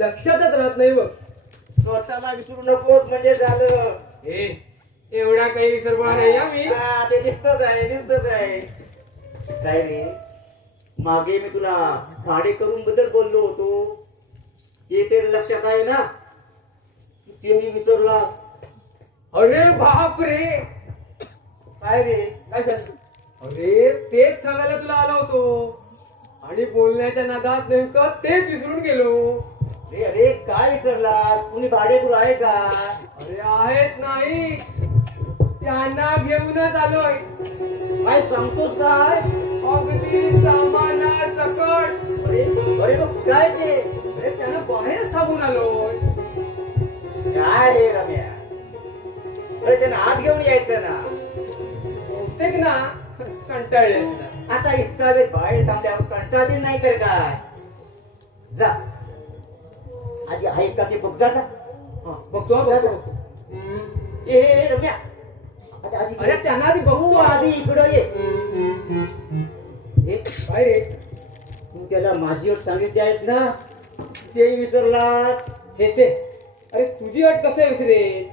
लक्षातच राहत नाही बघ. स्वतःला विसरू नकोस म्हणजे झालं. एवढा काही विसरपणा नाही आम्ही. ते दिसतच आहे. काय रे, मागे मी तुला भाडे करून बद्दल बोललो होतो, ते लक्षात आहे ना? तेही विसरला. अरे बाप रे. काय रे, काय झालं? अरे तेच सांगायला तुला आलो होतो आणि बोलण्याच्या नादात नेमकं तेच विसरून गेलो. अरे अरे काय विसरला? तुम्ही भाडेकरू आहे का? अरे आहेत नाही, त्यांना घेऊनच आलोय. काय सांगतोस काय? अगदी सामाना सकट. अरे अरे मग काय ते? अरे त्यांना बाहेरच थांबून आलोय. काय हे रम्या? अरे त्यांना आत घेऊन यायचं ना. बहुतेक ना कंटाळले असणार. आता इतका वेळ बाहेर थांबल्यावर कंटाळतील नाही कर काय? जा आधी आहे का ते बघ. जा जा. हा, बघतो हा, बघतो. ए रम्या, आता आधी अरे त्यांना आधी तू बघतो. आधी इकडं ये. ए, काय रे? तू त्याला माझी अट सांगितली आहेस ना, तेही विसरलास. छे छे, अरे तुझी अट कसं विसरेल?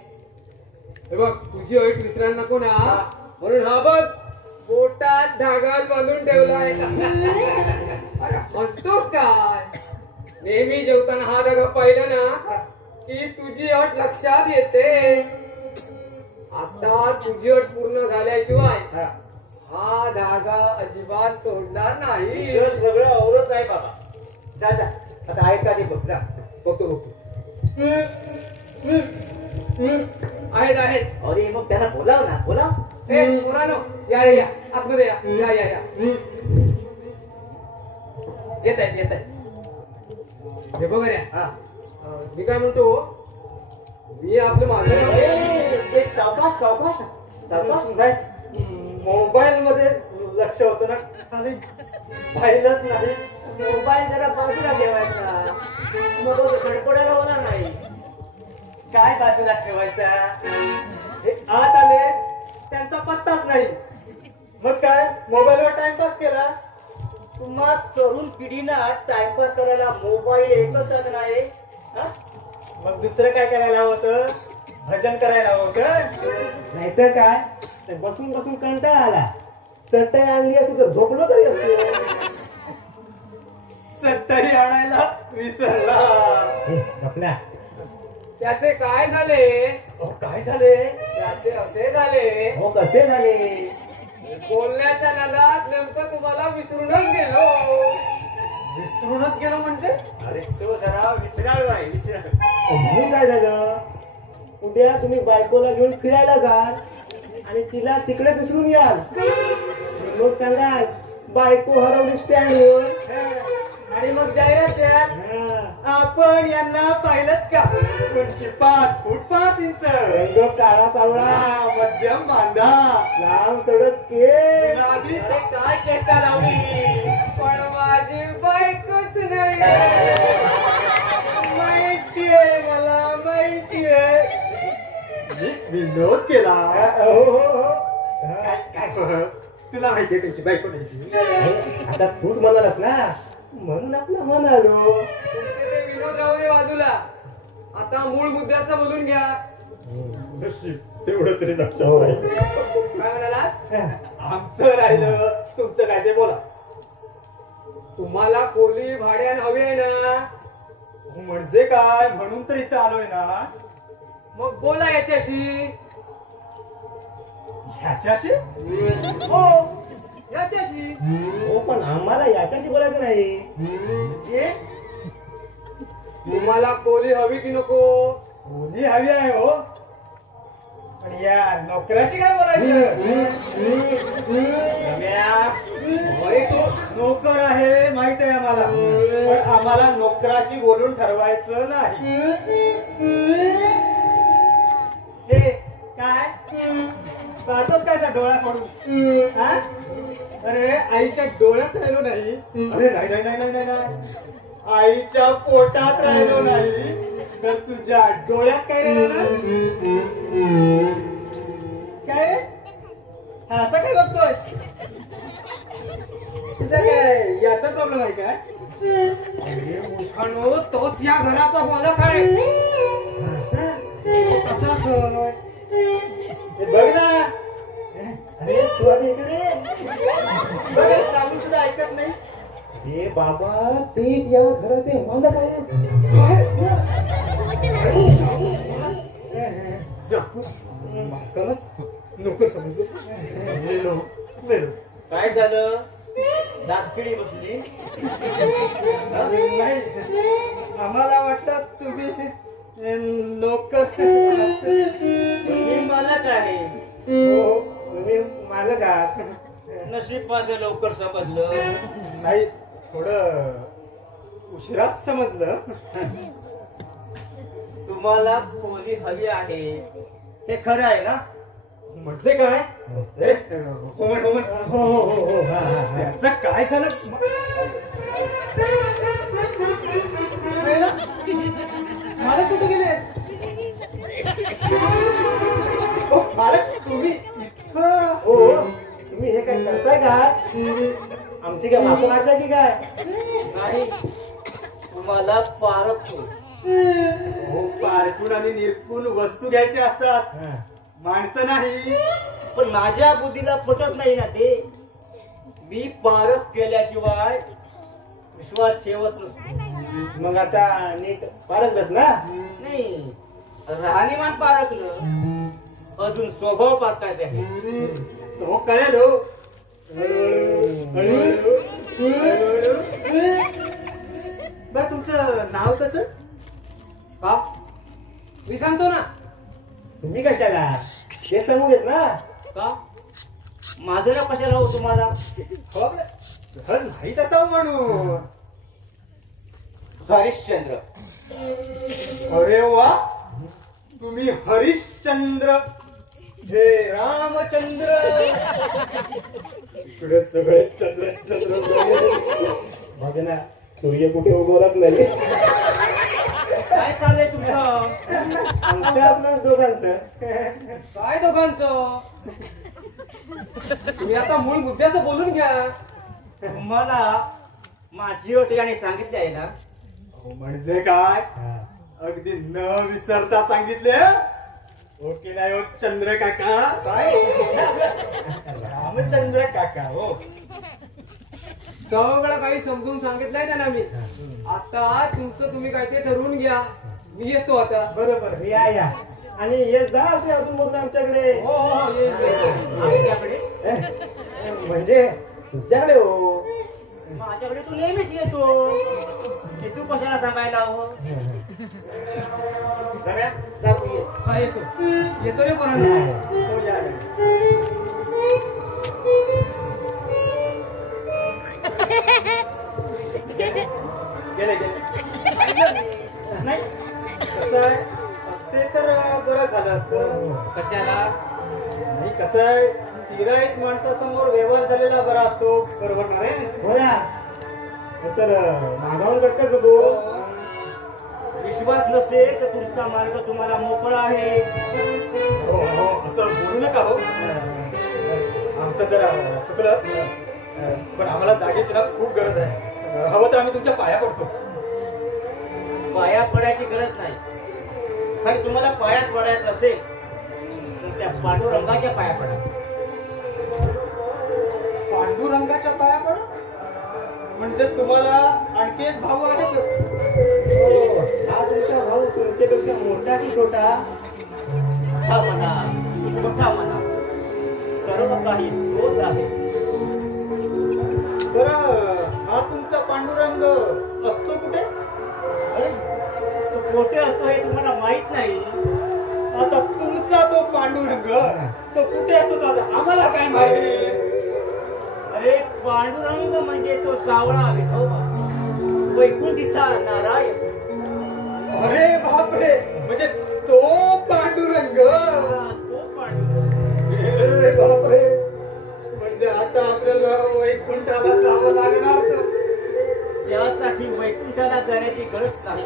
हे बघ, तुझी अट विसरायला नको ना, म्हणून हा बघ पोटात धागा बांधून ठेवलाय. अरे हसतोस काय? नेहमी जेवताना हा धागा पाहिला ना की तुझी अट लक्षात येते. आता तुझी अट पूर्ण झाल्याशिवाय हा. हा धागा अजिबात सोडणार नाही. हे सगळं औरच आहे बाबा. जा जा, आता आहे का ते बघ. जा. बघतो बघतो. आहेत आहेत. अरे मग त्यांना बोलाव ना, बोलाव. ए पोरांनो, या रे या, आतमध्ये या. या या या. येत आहेत येत आहेत. हे बघ रे, हा. मी काय म्हणतो, मी आपलं माझं ए, ते सावकाश सावकाश सावकाश नाही. मोबाईल मध्ये लक्ष होतं ना, खाली पाहिलंच नाही. मोबाईल जरा बाजूला ठेवायचा, मग गडबडायला होणार नाही. काय बाजूला ठेवायचा? हे आत आले, त्यांचा पत्ताच नाही. मग काय मोबाईलवर टाइमपास केला? तुम्हा तरुण पिढीना टाइमपास करायला मोबाईल एकच साधन आहे. हा? मग दुसरं काय करायला होतं? भजन करायला होतं. नाहीतर काय, ते बसून बसून कंटाळा आला. चटई आणली असती तर झोपलो तरी असतो. सट्टाही आणायला विसरला. आपल्या त्याचे काय झाले? अहो, काय झाले? त्याचे असे झाले, हो कसे झाले? बोलण्याच्या नादात नेमकं तुम्हाला विसरूनच गेलो. विसरूनच गेलो म्हणजे? अरे तो जरा विसराळ आहे, विसराळ. म्हणून काय झालं, उद्या तुम्ही बायकोला घेऊन फिरायला जाल आणि तिला तिकडे विसरून याल. मग सांगाल बायको हरवली स्टँडवर. आणि मग जाहिरात द्या, आपण यांना पाहिलं का? उंची 5 फूट 5 इंच, रंग काळा सावळा, मध्यम बांधा, लांब सडक केस. गुलाबी अरे काय चेष्टा लावली. पण माझी बायकोच नाही. माहितीये मला, माहितीये. मी विनोद केला. हो हो हो. काय काय बरं? तुला माहितीये त्यांची बायको नाही. आता तूच म्हणालास ना, म्हणून आपलं म्हणालो. तुमचे ते विनोद राहू दे बाजूला. आता मूळ मुद्द्याचं बोलून घ्या. तेवढं तरी लक्षात नाही. काय म्हणालात? आमचं राहिलं, तुमचं काय ते बोला. तुम्हाला खोली भाड्यान हवी आहे ना? म्हणजे काय? म्हणून तर इथं आलोय ना. मग बोला याच्याशी. ह्याच्याशी? हो, याच्याशी. हो पण आम्हाला याच्याशी बोलायचं नाही. म्हणजे तुम्हाला खोली हवी की नको? मुली हवी आहे हो, पण या नोकराशी काय बोलायचं? होय तो. नोकर आहे माहित आहे आम्हाला, पण आम्हाला नोकराशी बोलून ठरवायचं नाही. हे काय पाहतोच काय डोळा पडून? हा? अरे आईच्या डोळ्यात राहिलो नाही. अरे नाही नाही नाही नाही नाही, आईच्या पोटात राहिलो नाही तर तुझ्या डोळ्यात काय राहिलं? काय रे? हा, असं काय बघतोय? तुझा काय याचा प्रॉब्लेम आहे काय? मूर्खानो, तोच या घराचा मालक आहे. तो तसाच होय. हे बघ ना, अरे तू आधी इकडे ये. बघ सांगून सुद्धा ऐकत नाही. हे बाबा, तेच या घराचे मालक आहेत. मालकालाच नोकर समजलो. काय झालं? दातकिडी बसली. नाही, आम्हाला वाटलं तुम्ही नोकर. तुम्ही मालक आहे. हो, तुम्ही मालक आहात. नशीब माझं लवकर समजलं. नाही, थोडं उशिराच समजलं. तुम्हाला खोली हवी आहे हे खरं आहे ना? म्हणजे काय? हो. त्याचं काय झालं? मालक कुठे गेले? मालक तुम्ही इथं? हो, तुम्ही हे काय करताय का? आमची काय माफी मागताय की काय? नाही, तुम्हाला पारखतो. हो, पारखून आणि निरखून वस्तू घ्यायच्या असतात, माणसं नाही. पण माझ्या बुद्धीला पटत नाही ना ते. मी पारख केल्याशिवाय विश्वास ठेवत नसतो. मग आता नीट पारखत ना? नाही, राहणीमान पारखलं, अजून स्वभाव पारखायचा आहे. तो कळेल हो. बरं, तुमचं नाव कसं? का मी सांगतो ना. तुम्ही कशाला ते सांगू देत ना? का माझं नाव कशाला हो तुम्हाला? हो, सहज माहीत असावं म्हणून. हरिश्चंद्र. अरे वा, तुम्ही हरिश्चंद्र, हे रामचंद्र. इकडे सगळे चंद्र चंद्र बघ ना, सूर्य कुठे उगवलाच नाही. काय चाललंय तुमचं? आमचं आपलं दोघांचं. काय दोघांचं? तुम्ही आता मूळ मुद्द्याचं बोलून घ्या. तुम्हाला माझी ठिकाणी सांगितले आहे ना? अहो, म्हणजे काय? अगदी न विसरता सांगितले. ओके नाही हो चंद्र काका? काय रामचंद्र काका हो. सगळं काही समजून सांगितलंय त्यांना मी. आता तुमचं तुम्ही काय ते ठरवून घ्या. मी येतो आता. बरोबर, या आणि येत जा असे अजून आमच्याकडे. हो हो ये, ये. आमच्याकडे म्हणजे तुमच्याकडे हो. माझ्याकडे तू नेहमीच येतो. हे तू कशाला सांगायला हवं? रम्या, जा तू ये. हा येतो येतो रे पोरांनो. हो, या. गेले नाही, कसं आहे, असते तर बरं झालं असतं. कशाला? नाही, कसं आहे, तिराईत माणसासमोर व्यवहार झालेला बरा असतो. बरोबर ना रे? हो ना. तर मागावून कटकट बघू. विश्वास नसेल तर तुमचा मार्ग तुम्हाला मोकळा आहे. हो हो, असं बोलू नका हो. आमचं जरा चुकलं, पण आम्हाला जागेची ना खूप गरज आहे. हवं तर आम्ही तुमच्या पाया पडतो. पाया पडायची गरज नाही. आणि तुम्हाला पायात पडायचं असेल तर त्या पांडुरंगाच्या पाया पडा. पांडुरंगाच्या पाया पड म्हणजे तुम्हाला आणखी एक भाऊ आहे तो. हो, हा तुमचा भाऊ तुमच्यापेक्षा मोठा की छोटा? मोठा म्हणा, मोठा म्हणा, सर्व काही तोच आहे. तर हा तुमचा पांडुरंग असतो कुठे? अरे, तो कुठे असतो हे तुम्हाला माहित नाही. आता तुमचा तो पांडुरंग तो कुठे असतो दादा? आम्हाला काय माहिती? अरे, पांडुरंग म्हणजे तो सावळा विठोबा, वैकुंठीचा नारायण. अरे बापरे, म्हणजे तो पांडुरंग. तो पांडुरंग. अरे बापरे, म्हणजे आता आपल्याला वैकुंठाला जावं लागणार. त्यासाठी वैकुंठाला जाण्याची गरज नाही.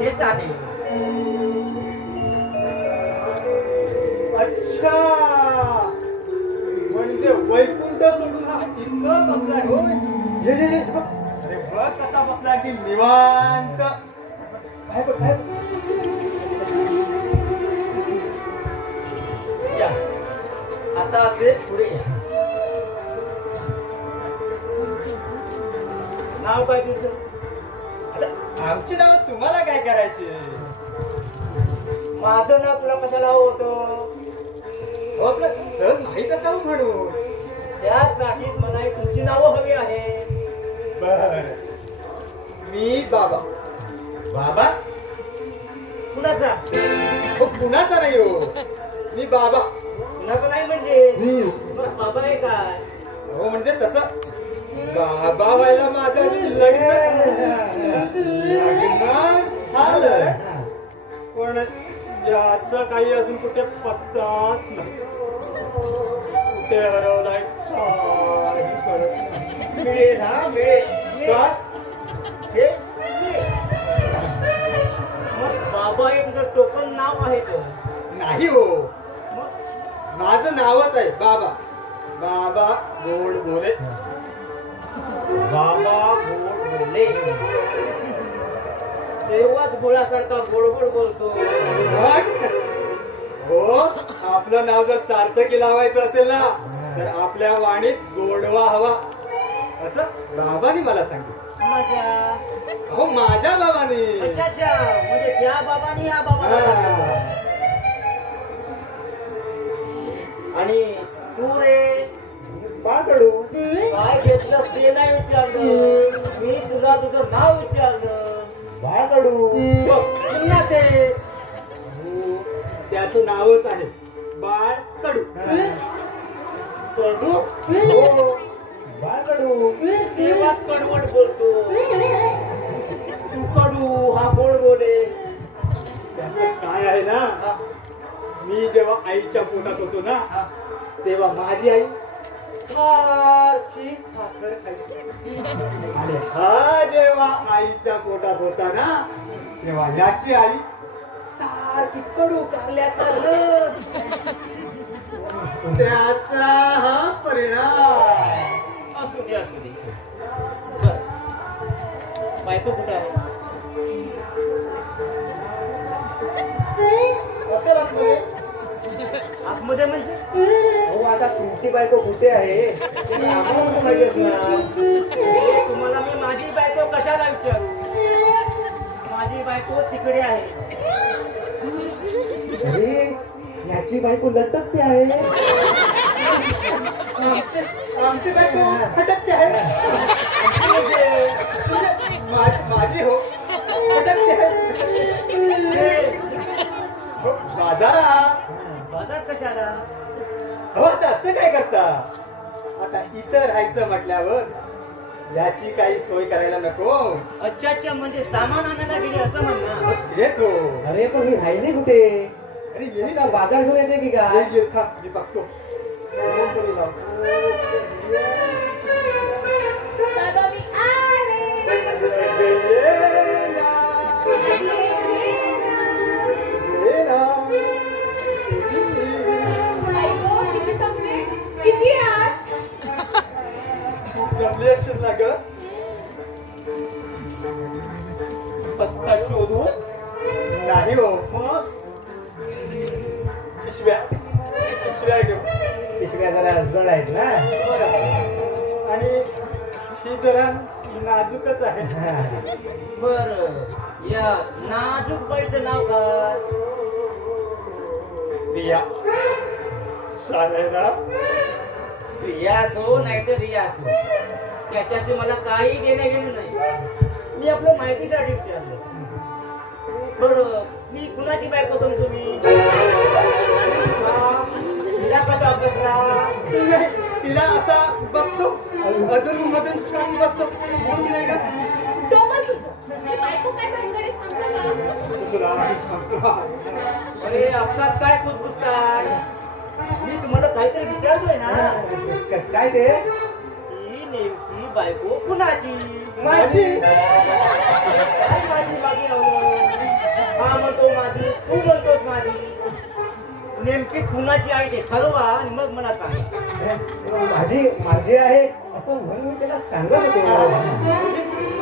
तेच आहे. अच्छा, म्हणजे वैकुंठ सोडून हा इथं बसलाय होय? अरे बघ कसा बसलाय की निवांत. या, आता असे पुढे या. नाव काय तुझं? आता आमची नाव तुम्हाला काय करायची? माझं नाव तुला कशाला होतं? हो, आपलं सहज माहित असावं म्हणून. त्यासाठी मला तुमची नावं हवी आहे. बर, मी बाबा. बाबा कुणाचा? हो, कुणाचा नाही हो, मी बाबा. कुणाचा नाही म्हणजे बरं, बाबा आहे काय? हो म्हणजे तसं बाबा व्हायला माझं लग्न झालं, पण याचा काही अजून कुठे पत्ताच नाही. कुठे हरवलाय काही कळत नाही. मिळेल हा मिळेल. काय? हे मग बाबा एक तुझं टोपण नाव आहे का? नाही हो, मग माझं नावच आहे बाबा. बाबा गोड बोले. बाबा गोड बोले. तेव्हाच गोळासारखा गोड गोड बोलतो. हो, आपलं नाव जर सार्थकी लावायचं असेल ना तर आपल्या वाणीत गोडवा हवा, असं बाबांनी मला सांगितलं. माझ्या हो, माझ्या बाबांनी. अच्छा अच्छा, म्हणजे त्या बाबांनी या बाबाला सांगितलं. आणि तू रे पाकडू. काय घेतलं ते नाही विचारलं, मी तुला तुझं नाव विचारलं. बाकडू. पुन्हा ते त्याचं नावच आहे बाळ कडू. कडू. हो, बाळ कडू. तेव्हाच कडवट बोलतो. तू कडू हा गोड बोले. त्याचं काय आहे ना, हा, मी जेव्हा आईच्या पोटात होतो ना हा. तेव्हा माझी आई सारखी साखर खायची, आणि हा जेव्हा आईच्या पोटात होता ना तेव्हा याची आई सारखी कडू कारल्याचा रस. त्याचा हा परिणाम. असू दे असू दे. बरं, बायको कुठं आहे? कसं वाटलं? आतमध्ये म्हणजे हो, आता तुमची बायको कुठे आहे ते आम्हाला माहिती असणार. तुम्हाला मी माझी बायको कशाला विचारू? माझी बायको तिकडे आहे. अरे, याची बायको लटकते आहे. आमची बायको फटकते आहे. माझी हो फटकते आहे. हो, बाजारात. बाजार कशाला? हो, आता असं काय करता? आता इथं राहायचं म्हटल्यावर याची काही सोय करायला नको. अच्छा अच्छा, म्हणजे सामान आणायला गेली असं म्हणणं. हेच हो. अरे पण ही राहिली कुठे? अरे येईल तिला बाजार घेऊन येते की काय? येईल का? मी बघतो. फोन करू लाव. बाबा मी आले. ये ना. ये ना. बायको किती तपले, किती आत. जमली असेल ना ग. पत्ता शोधू नाही हो. मग पिशव्या घेऊ. पिशव्या जरा जड आहेत ना. आणि ही जरा नाजूकच आहे. बर, या नाजूक बाईचं नाव काय? रिया. छान आहे ना. रियास हो नाही तर रियास हो, त्याच्याशी मला काही देणं घेणं नाही. मी आपलं माहितीसाठी विचारलं. बरं, मी कुणाची बायको समजू? मी तिला कसा बसला? तिला असा बसतो, अधून मधून शांत बसतो. बोलती नाही का? डोकं तुझं. ही बायको काय भानगडे सांगता तुला सांगतो. अरे अपसात काय कुजबुजताय? मी तुम्हाला काहीतरी विचारतोय ना. काय ते? ही नेमकी बायको कुणाची? माझी. काय माझी मागे लावलं? हा म्हणतो माझी, तू म्हणतोस माझी. नेमकी कुणाची आहे ते ठरवा आणि मग मला सांगा. माझी आहे असं म्हणून मी त्याला सांगत होतो.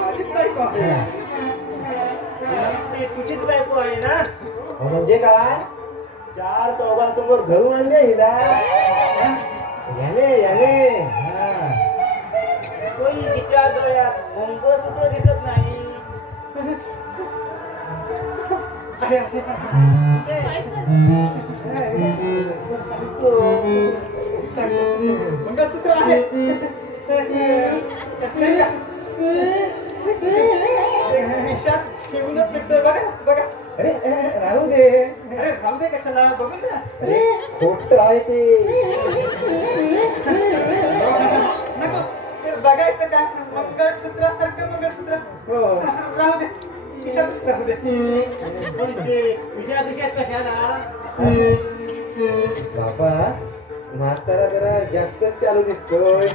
माझीच बायको आहे. ती तुझीच बायको आहे ना? म्हणजे काय? 4 चौघांसमोर धरून आणले हिला. याने हा. कोणी तिच्या डोळ्यात मंगळसूत्र दिसत नाही. आहे, आहे. काय चाललं? सांगतो. मंगळसूत्र आहे. खिशात ठेवूनच भेटतोय बघा बघा. अरे राहू दे. अरे राहू दे कशाला बघू ना. अरे खोट आहे ते. नको ते बघायचं काय मंगळसूत्रासारखं मंगळसूत्र. हो. राहू दे खिशातच राहू दे. पण ते तुझ्या खिशात कशाला? बाबा म्हातारा जरा जास्तच चालू दिसतोय.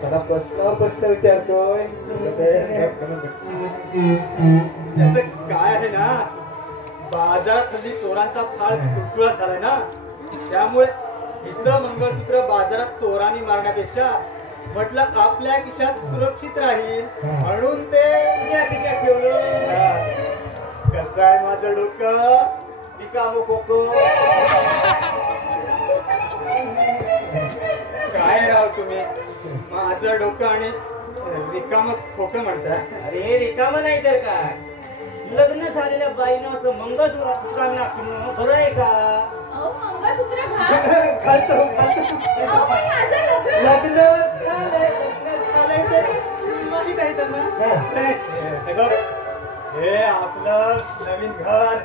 त्याला प्रश्न विचारतोय. त्याचं काय आहे ना, बाजारात हल्ली चोरांचा फार सुटसुळाट झालाय ना, त्यामुळे हिचं मंगळसूत्र बाजारात चोरांनी मारण्यापेक्षा म्हटलं आपल्या खिशात सुरक्षित राहील म्हणून ते तुझ्या खिशात ठेवलं. कसं आहे माझं डोकं रिकामं कोको. काय राव तुम्ही माझं डोकं आणि रिकामं खोकं म्हणताय. अरे रिकामं नाही तर काय, लग्न झालेल्या बाईनं असं मंगळसूत्रांना पिणं बरं आहे का? अहो मंगळसूत्र घाल. घालतो अहो पण माझं लग्न. लग्न झालंय ते माहित आहे त्यांना. हे बघ, हे आपलं नवीन घर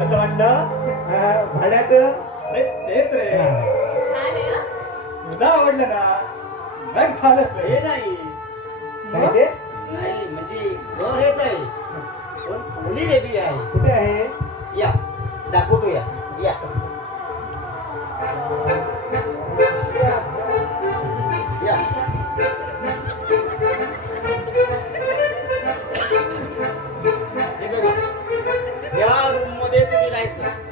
कसं वाटलं? भाड्याचं. अरे तेच रे, छान आहे हं? तुला आवडलं ना, जग झालं ते. हे नाही काय ते? नाही, म्हणजे घर हेच आहे पण खोली वेगळी आहे. कुठे आहे? या दाखवतो या. या या हे बघा, या रूम मध्ये तुम्ही राहायचं.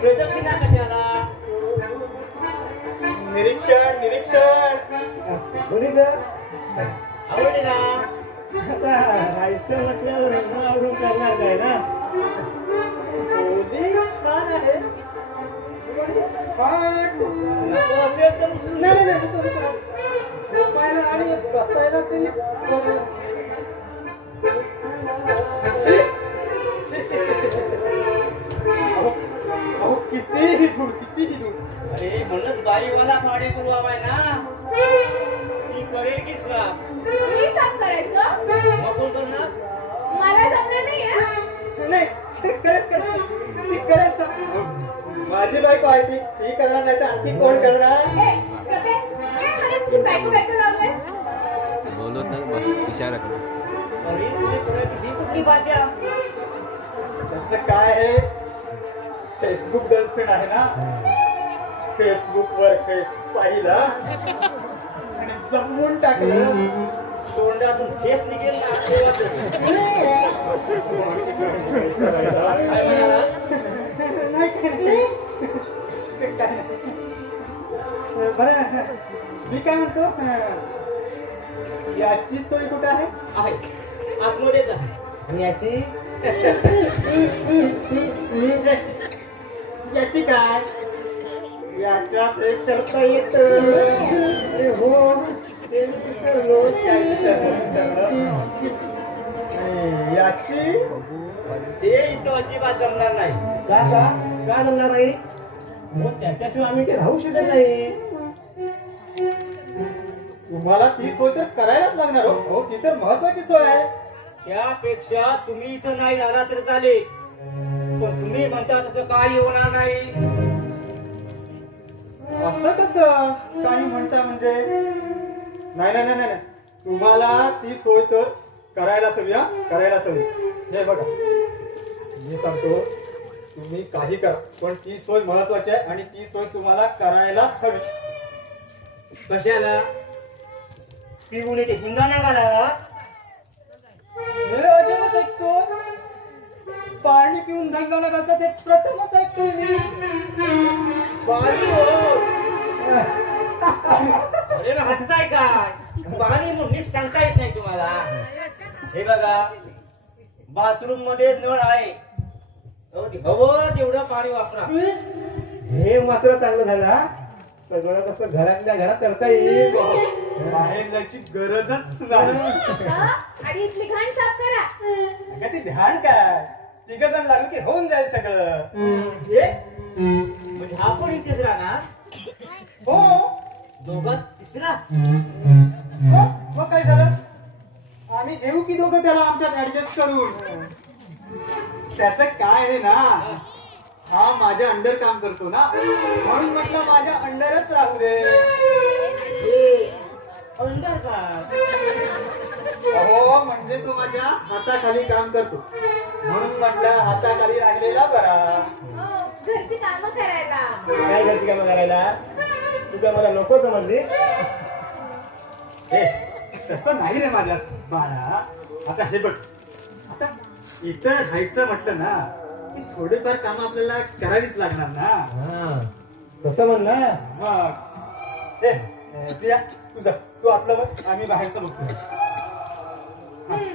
प्रदक्षिणा कशाला? निरीक्षण निरीक्षण. कोणीच आवडले ना? आता राहायचं म्हटल्यावर न आवडून करणार काय ना. खोली छान आहे पण नको असेल तर नाही नाही नाही, झोपायला आणि बसायला तरी अहो कितीही दूर कितीही दूर. अरे म्हणूनच बाई मला भाडे करू हवाय ना. ती करेल की साफ? तुम्ही साफ करायचं. मग कोण करणार? मला जमलं नाही हं? नाही करत ती करेल सर. माझी बायको आहे ती करणार नाही तर आणखी कोण करणार? ए, कपे, काय मला तुझी बायको लावलंय? बोलो तर बस इशारा करो. अरे तुझी करायची ही कुठली भाषा? तसं काय आहे, फेसबुक गर्लफ्रेंड आहे ना, फेसबुक वर फेस पाहिला आणि जमवून टाकलं. तोंडातून फेस निघेल ना तेव्हा ते. काय म्हणाला? नाही काय नाही. बरं मी काय म्हणतो, याची सोय कुठे आहे? आहे आतमध्येच आहे. आणि याची याची काय? याच्यात एक करता येत. अरे हो ते रोज काय याची ते इथं अजिबात जमणार नाही. का जमणार नाही? मग त्याच्याशिवाय आम्ही ते राहू शकत नाही. तुम्हाला ती सोय तर करायलाच लागणार हो. ती तर महत्वाची सोय आहे. त्यापेक्षा तुम्ही इथं नाही राहिला तर चालेल, पण तुम्ही म्हणता तसं काही होणार नाही. असं कसं काही म्हणता म्हणजे? नाही नाही नाही नाही, तुम्हाला ती सोय तर करायलाच हवी. करायलाच हवी. हे बघा मी सांगतो, तुम्ही काही करा पण ती सोय महत्वाची आहे आणि ती सोय तुम्हाला करायलाच हवी. कशाला? पिऊन येते गुंगाणा घालायला? अजूनच ऐकतो. पाणी पिऊन दंगावणं घालतात ते प्रथमच ऐकतोय मी. पाणी हो. अरे ना हसताय काय? पाणी म्हणून नीट सांगता येत नाही तुम्हाला. हे बघा, बाथरूम मध्ये नळ आहे हवं तेवढं पाणी वापरा. हे मात्र चांगलं झालं हा. सगळं कसं घरातल्या घरात करता येईल. बाहेर जायची गरजच नाही. आणि इथली घाण साफ करा. अगं ती ध्यान काय, तिघ जण लागलं की होऊन जाईल सगळं. म्हणजे हा पण इथेच राहणार. हो दोघात तिसरा. मग काय झालं, आम्ही घेऊ की दोघं त्याला आमच्यात ऍडजस्ट करून. त्याचं काय आहे ना, हा माझ्या अंडर काम करतो ना, म्हणून म्हटलं माझ्या अंडरच राहू दे. अंडर का? हो म्हणजे तो माझ्या हाताखाली काम करतो, म्हणून म्हटलं हाताखाली राहिलेला बरा. हो, घरची कामं करायला. काय करते का करायला? तू काय मला नको समजली? हे तसं नाही रे माझ्या बाळा. आता हे बघ, आता इथं राहायचं म्हटलं ना की थोडेफार काम आपल्याला करावीच लागणार ना. हा तसं म्हण ना. मग ए प्रिया तुझा तू आतलं बघ, आम्ही बाहेरचं बघतो.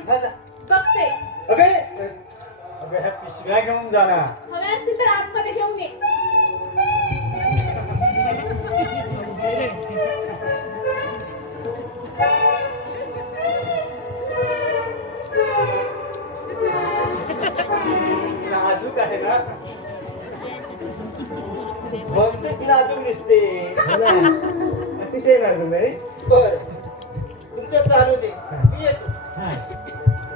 जा जा. बघते. अगं ह्या पिशव्या घेऊन जा ना. हवे असतील तर आतमध्ये घेऊन ये. नाजूक आहे ना. बहुतेक नाजूक दिसते. अतिशय लागून नाही. बर तुमचं चालू दे, मी येतो.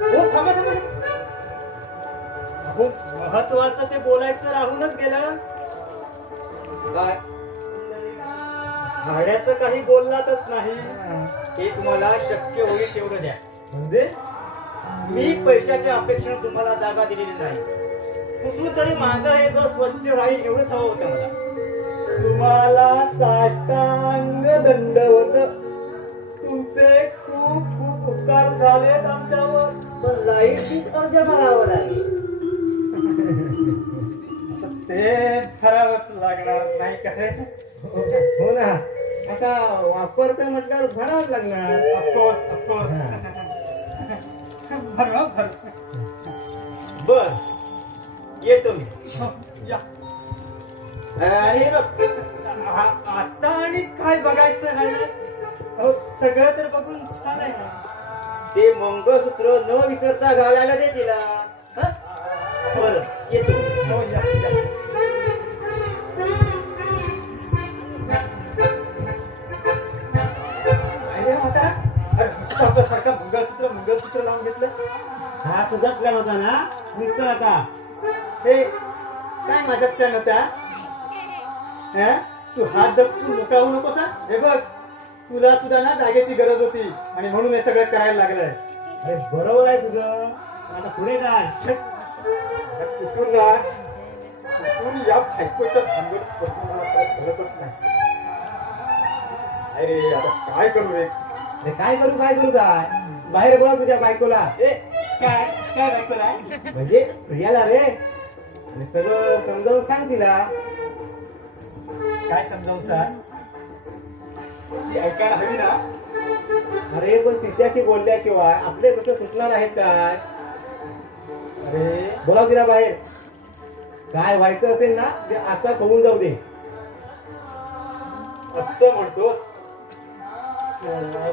हो थांबा थांबा. हो महत्वाचं ते बोलायचं राहूनच गेलं. काय भाड्याचं काही बोललातच नाही. हे तुम्हाला शक्य होईल तेवढं द्या. म्हणजे मी पैशाच्या अपेक्षेने तुम्हाला जागा दिलेली नाही. कुठून तरी माझं हे घर स्वच्छ राहील एवढंच हवं होतं मला. तुम्हाला साष्टांग दंडवत. तुमचे खूप खूप उपकार झालेत आमच्यावर. पण लाईट बिल अर्ज भरावं लागेल. ते ठरावच लागणार नाही काय. हो ना. आता वापरतोय म्हटल्यावर भरावंच लागणार. Of course of course. भरवा भर. बर येतो मी. या. आणि हे बघ, आता आणि काय बघायचं राहिलं. अहो सगळं तर बघून झालंय ना. ते मंगळसूत्र न विसरता घालायला दे तिला. हं? बरं येतो. हो या या. अरे म्हातारा, अरे नुसतं आपल्यासारखा मंगळसूत्र लावून घेतलं. हा तुझा प्लॅन होता ना. निघतो आता. हे काय माझ्यात प्लॅन होता. तू हात जपून मोकळा होऊ नकोस. हे बघ तुला सुद्धा ना जागेची गरज होती आणि म्हणून हे सगळं करायला लागलंय. अरे बरोबर आहे तुझं. आता पुढे काय? कुठून ना कुठून या बायकोच्या भानगडीत पडून मला काय कळतच नाही. अरे आता काय करू रे. अरे काय करू काय? बाहेर बोला तुझ्या बायकोला. ए काय काय बायकोला. म्हणजे प्रियाला रे. आणि सगळं समजावून सांग तिला. काय समजावून सांग. ती ऐकायला हवी ना. अरे पण तिच्याशी बोलल्याशिवाय आपले प्रश्न सुटणार आहेत काय? अरे बोलाव तिला बाहेर. काय व्हायचं असेल ना ते आता होऊन जाऊ दे. असं म्हणतोस.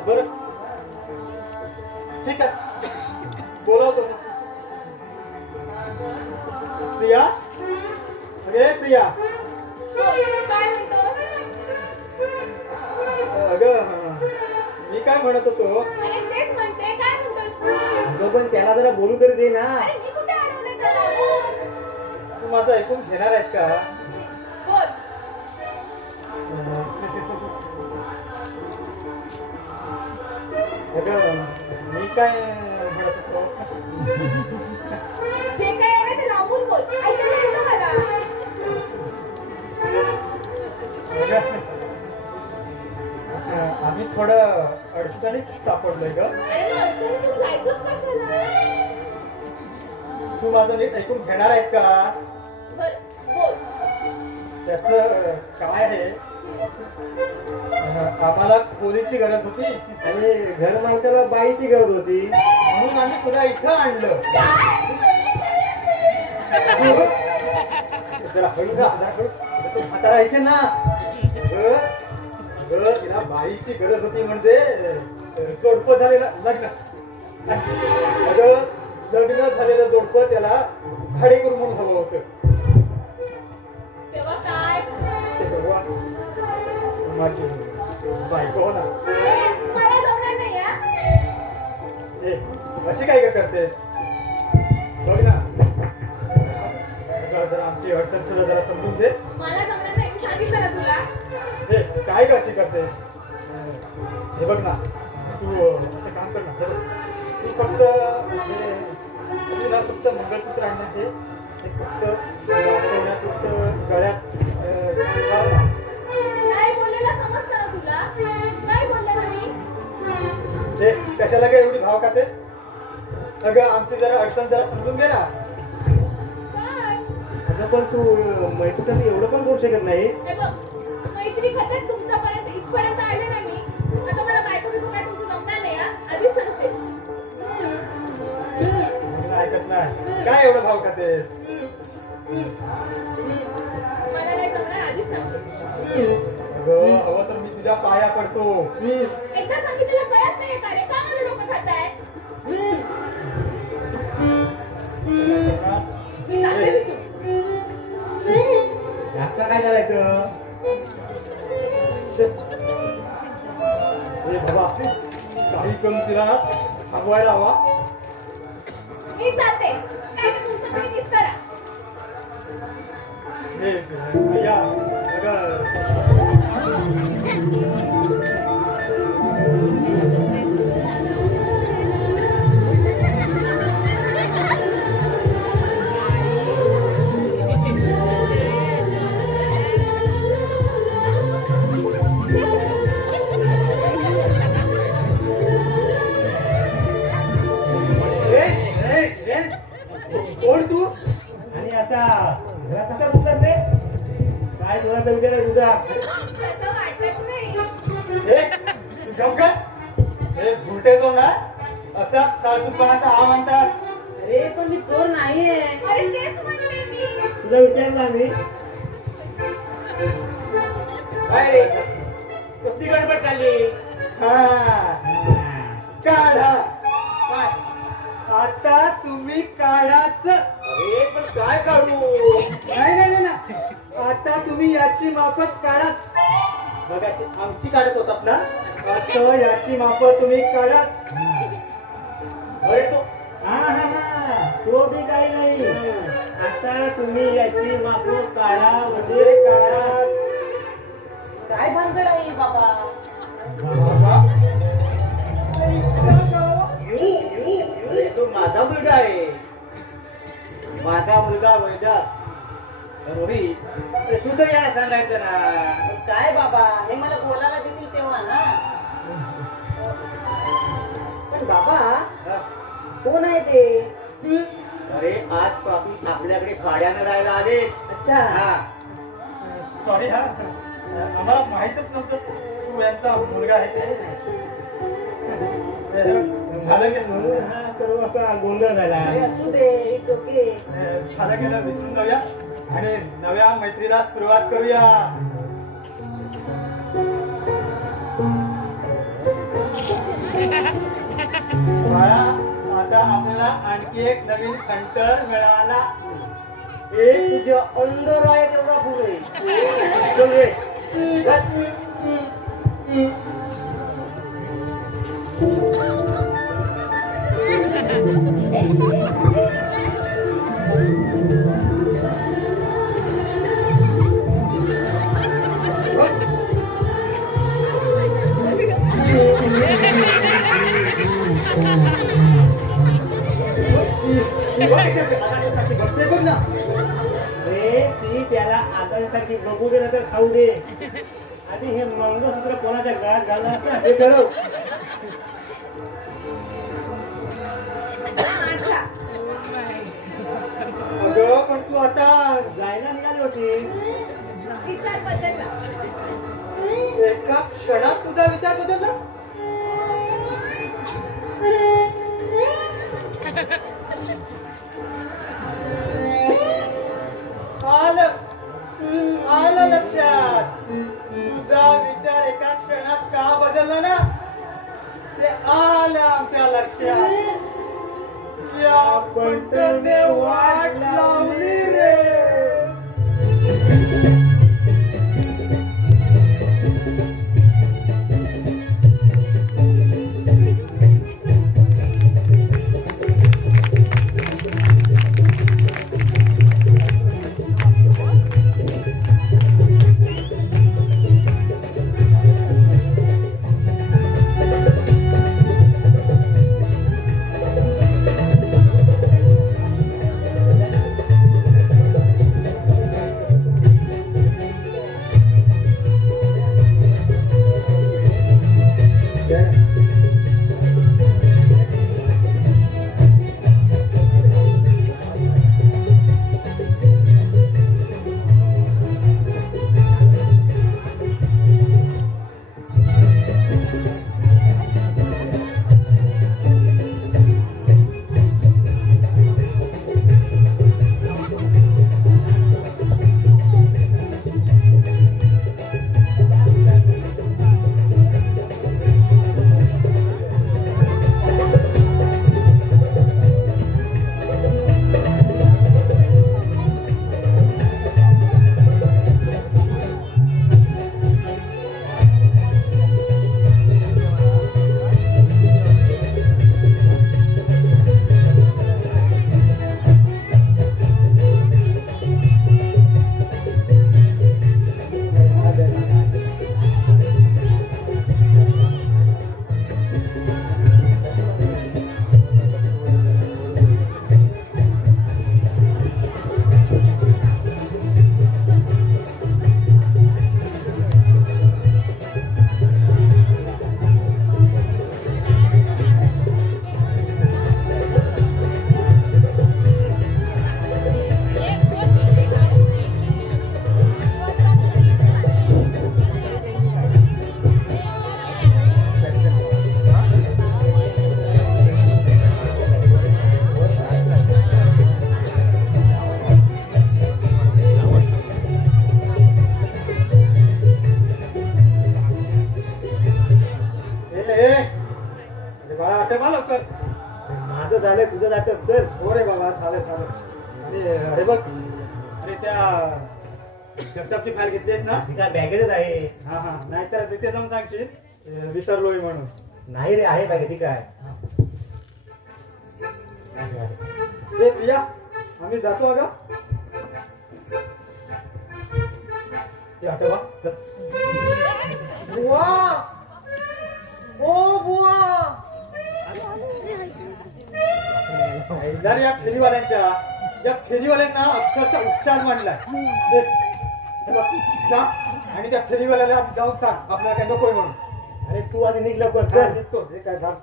बर ठीक आहे बोलावतो. प्रिया. अरे प्रिया. काय म्हणतोस? अगं मी काय म्हणत होतो. अरे तेच म्हणते, काय म्हणतोस तू? अगं पण त्याला जरा बोलू तरी दे ना. अरे मी कुठे अडवलंय त्याला? तू माझं ऐकून घेणार आहेस का. बोल. अगं मी काय म्हणत होतो. जे काय आहे ते लांबून बोल. ऐकायला येतं मला. आम्ही थोडं अडचणीत सापडलोय ग. अरे मग अडचणीतून जायचंच कशाला? तू माझं नीट ऐकून घेणार आहेस का. बर बोल. त्याच काय आहे. आम्हाला खोलीची गरज होती आणि घर मालकाला बाईची गरज होती म्हणून आम्ही तुला इथं आणलं. जरा हळू ना, जरा हळू. तू म्हातारा ऐकेल ना. अगं, तिला बाईची गरज होती म्हणजे जोडपं झालेलं लग्न. अगं, लग्न झालेलं जोडपं त्याला भाडेकरू म्हणून हवं होतं. तेव्हा काय ते भगवान माझी बायको हो ना. मला जमणार नाही हा. ए, अशी काय करतेस? बघ ना, जरा आमची अडचण सुद्धा जरा समजून दे. मला जमणार नाही मी सांगितलं ना तुला. हे काय कशी करतेस? हे बघ ना, तू असं काम कर ना. हे बघ, तू फक्त तुला फक्त मंगळसूत्र आणण्याचे हे फक्त फक्त गळ्यात घाल ना. नाही बोललेला समजतं ना तुला. नाही बोलले ना मी. हे कशाला काय एवढी भाव खातेस? अगं, आमची जरा अडचण जरा समजून घे ना. काय अगं पण तू मैत्रीसाठी एवढं पण करू शकत नाही. हे बघ मैत्री खात्यात तुमच्यापर्यंत इथपर्यंत आले ना मी. आता मला बायको बिको काय तुमचं जमणार नाही हा. आधीच सांगते. ऐकत नाही. काय एवढं भाव खातेस? मला नाही जमणार आधीच सांगते. अगं, हवं तर मी तुझ्या पाया पडतो. एकदा सांगितलेलं कळत नाही का रे. का माझं डोकं खाताय? मी जाते तिथून. आता काय करायचं? हे बाबा, काही करून तिला थांबवायला हवा. मी जाते. काय ते तुमचं तुम्ही निस्तारा. हे भैया, अगं, कोण तू? आणि असा घरा कसा रुकलास रे? काय तुला विचार आहे तुझा? तसं वाटत नाही. हे, तू गप कर. हे घुरटे जो ना, असा सासूपणाचा हा म्हणतात. अरे पण मी चोर नाहीये. अरे तेच म्हणते मी. तुला विचारलं आम्ही. काय रे? कसली गडबड चालली? हा, काढा. काय? आता तुम्ही काढाच. अरे पण काय काढू? नाही नाही नाही. आता तुम्ही याची माफक काढाच. बघा, आमची काढत होतात ना, आता याची माफक तुम्ही काढाच. अरे तो हा हा हा, तो बी काही नाही. आता तुम्ही याची माप काढा म्हणजे काढा. काय भानगड आहे बाबा? अरे तो माझा मुलगा आहे. माझा मुलगा वैदास. रोहित, अरे तू तर याला सांगायचं ना. काय बाबा, हे मला बोलायला देतील तेव्हा ना. पण बाबा हा? कोण आहे ते? अरे आजपासून आपल्याकडे भाड्यानं राहायला आले. अच्छा. हा, सॉरी हा, आम्हाला माहितच नव्हतं तू यांचा मुलगा आहे ते. झालं की म्हणून हा सर्व असा गोंधळ झाला. अरे असू दे, इट्स ओके. झालं गेलं विसरून जाऊया आणि नव्या मैत्रीला सुरुवात करूया. बाळा, आता आपल्याला आणखी एक नवीन कंटर मिळाला. हे तुझ्या अंदर आहे तेवढा पुढे. चल रे. बघते बघ ना. अरे ती त्याला आदर्शाची बघू दे ना तर खाऊ दे. आधी हे मंगळसूत्र कोणाच्या गळ्यात घालणार असतं हे ठरव. माझा. अगं पण तू आता जायला निघाली होती. विचार बदलला. एका क्षणात तुझा विचार बदलला. आलं ते आलं आमच्या लक्षात या पंटने वाट लावली रे. माझं झालं तुझं नाटक चल. हो रे बाबा झालं झालं. आणि अरे बघ अरे त्या जगतापची फाईल घेतलीस ना? ती काय बॅगेतच आहे. हा हा नाहीतर तिथे जाऊन सांगशील विसरलोय म्हणून. नाही रे आहे बॅगेत. ती काय ए प्रिया आम्ही जातो अगं. ते आठवा चल. बुवा ओ बुवा जर या फेरीवाल्यांना अक्षरशः उपचार मांडलाय. हे बघ, जा आणि त्या फेरीवाल्याला आधी जाऊन सांग आपल्याला काय नकोय म्हणून. अरे तू आधी निघ लवकर हा, चल. निघतो. हे काय सांग.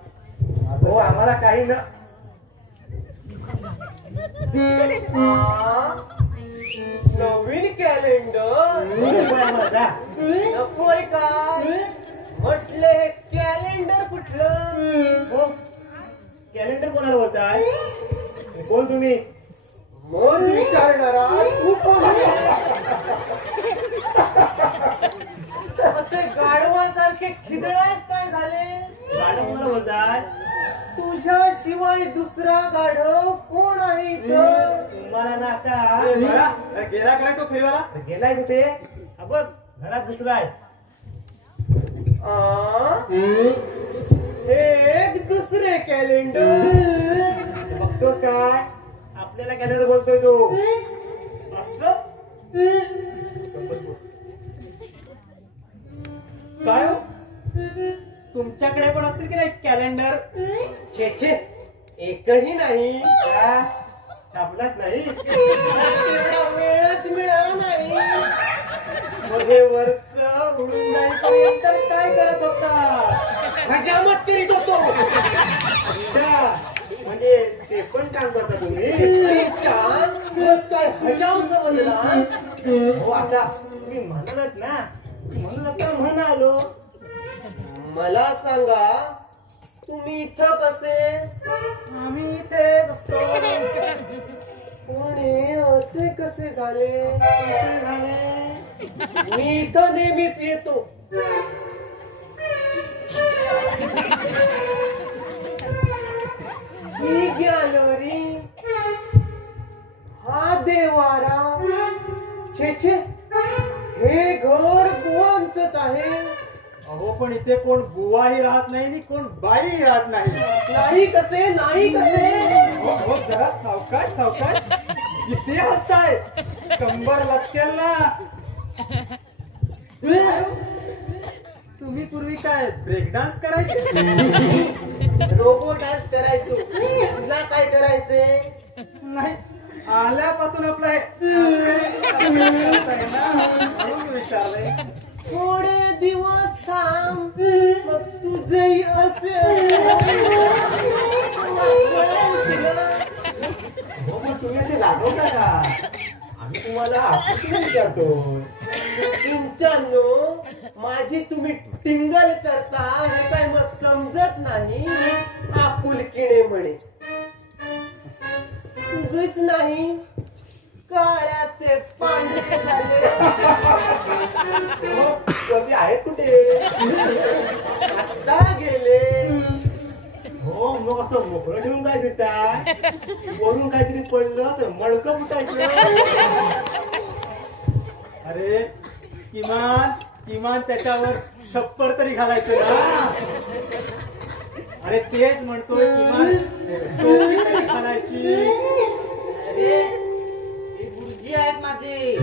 हो आम्हाला काही न नवीन कॅलेंडर आम्हाला जा. नकोय काय म्हटले कॅलेंडर कुठलं? हो कॅलेंडर कोणाला बोलताय? कोण तुम्ही? मन विचारणारा तू कोण आहे? असे गाढवासारखे खिदळायस काय झाले? गाणं कोणाला बोलताय? तुझ्याशिवाय दुसरा गाढव कोण आहे इथं? तुम्हाला ना आता ए, बरा, गेला काय तो फेरीवाला? गेलाय कुठे? हा बघ घरात दुसरा आहे. एक दुसरे कॅलेंडर बघतोस काय? आपल्याला कॅलेंडर बोलतोय तो. असं काय हो? तुमच्याकडे पण असतील की नाही कॅलेंडर? छे छे एकही नाही. का? सापडत नाही. तेवढा वेळच मिळाला नाही. मध्ये वरच उडून जाईपर्यंत काय करत होता? हजामत करीत होतो. अच्छा, म्हणजे ते पण काम करता तुम्ही? रोज काय हजाम समजला? हो आता तुम्ही म्हणालच ना म्हणून आता म्हणालो. मला सांगा तुम्ही इथं कसे? आम्ही इथे असतो. पण हे असे कसे झाले? कसे झाले? मी इथं नेहमीच येतो. ही गॅलरी, हा देवारा, छे छे, हे घर बुवांचंच आहे. अहो पण इथे कोण बुवाही राहत नाही आणि कोण बाईही राहत नाही. नाही कसे, नाही कसे. अहो जरा सावकाश सावकाश, किती हसताय, कंबर लटकेल ना. तुम्ही पूर्वी काय ब्रेक डान्स करायचे? रोबो डान्स करायचो. तुला काय करायचे? नाही, आल्यापासून आपलं हे म्हणून विचारलंय. थोडे दिवस थांब, मग तुझही असेल. तुम्ही असे लागवता का? आम्ही तुम्हाला विचारतो. तुमच्यानो माझी तुम्ही टिंगल करता हे काय मग समजत नाही. आपुलकीने म्हणे तुझच नाही, काळ्याचे पांढरे झाले. कधी आहेत कुठे? आता गेले. हो मग असं मोकळं ठेवून काय फिरताय? वरून काहीतरी पडलं तर मडकं फुटायचं. अरे किमान त्याच्यावर छप्पर तरी घालायचं ना. अरे तेच म्हणतोय, किमान टोपी तरी घालायची. अरे हे गुरुजी आहेत माझे.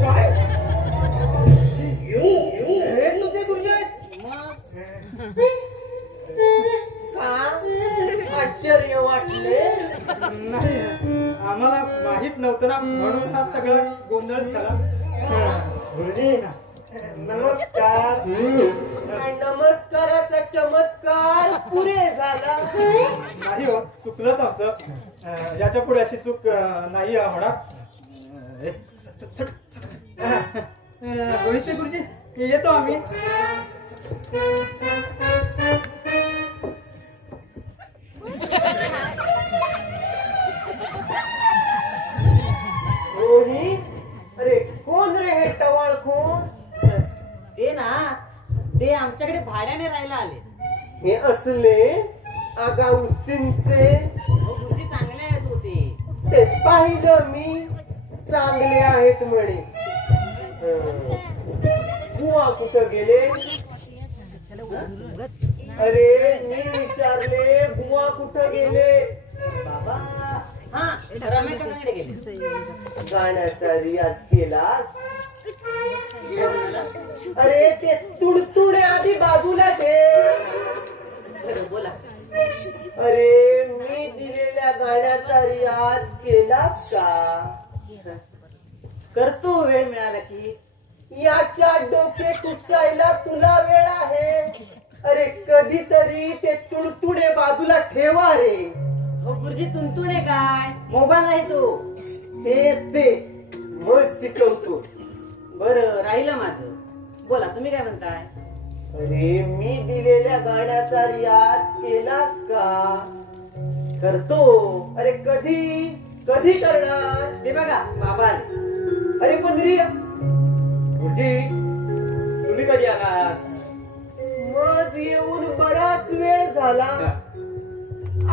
काय? हे तुझे गुरुजी आहेत? का आश्चर्य वाटले? नाही, आम्हाला माहित नव्हतं ना, म्हणून हा सगळा गोंधळ झाला. गुरुजी नमस्कार. नमस्काराचा चमत्कार पुरे झाला. नाही हो, चुकलंच आमचं. याच्या पुढे अशी चूक नाही होणार. रोहित गुरुजी येतो आम्ही. रोहित, अरे कोण रे हे टवाळ कोण? ते ना, ते आमच्याकडे भाड्याने राहायला आले. हे असले आगाऊ सिंचे. गुरुजी चांगले आहेत होते. ते पाहिलं मी, चांगले आहेत म्हणे. बुवा कुठं गेले? अरे मी विचारले बुवा कुठं गेले? बाबा हा रमेश काकांकडे गेले. गाण्याचा रियाज केलास? अरे ते तुडतुडे आधी बाजूला ठेव. बोला. अरे मी दिलेल्या गाण्याचा रियाज केलास का? करतो वेळ मिळाला की. याच्या डोके कुचायला तुला वेळ आहे? अरे कधीतरी ते तुडतुडे बाजूला ठेवा रे. हो गुरुजी, तुंतुडे काय? मोबाईल नाही तो. तेच ते मग शिकवतो. बरं राहिलं माझं. बोला, तुम्ही काय म्हणताय? अरे मी दिलेल्या गाण्याचा रियाज केलास का? करतो. अरे कधी कधी करणार? ते बघा बाबा आले. अरे पण रिया गुरुजी तुम्ही कधी आलात? मज येऊन बराच वेळ झाला.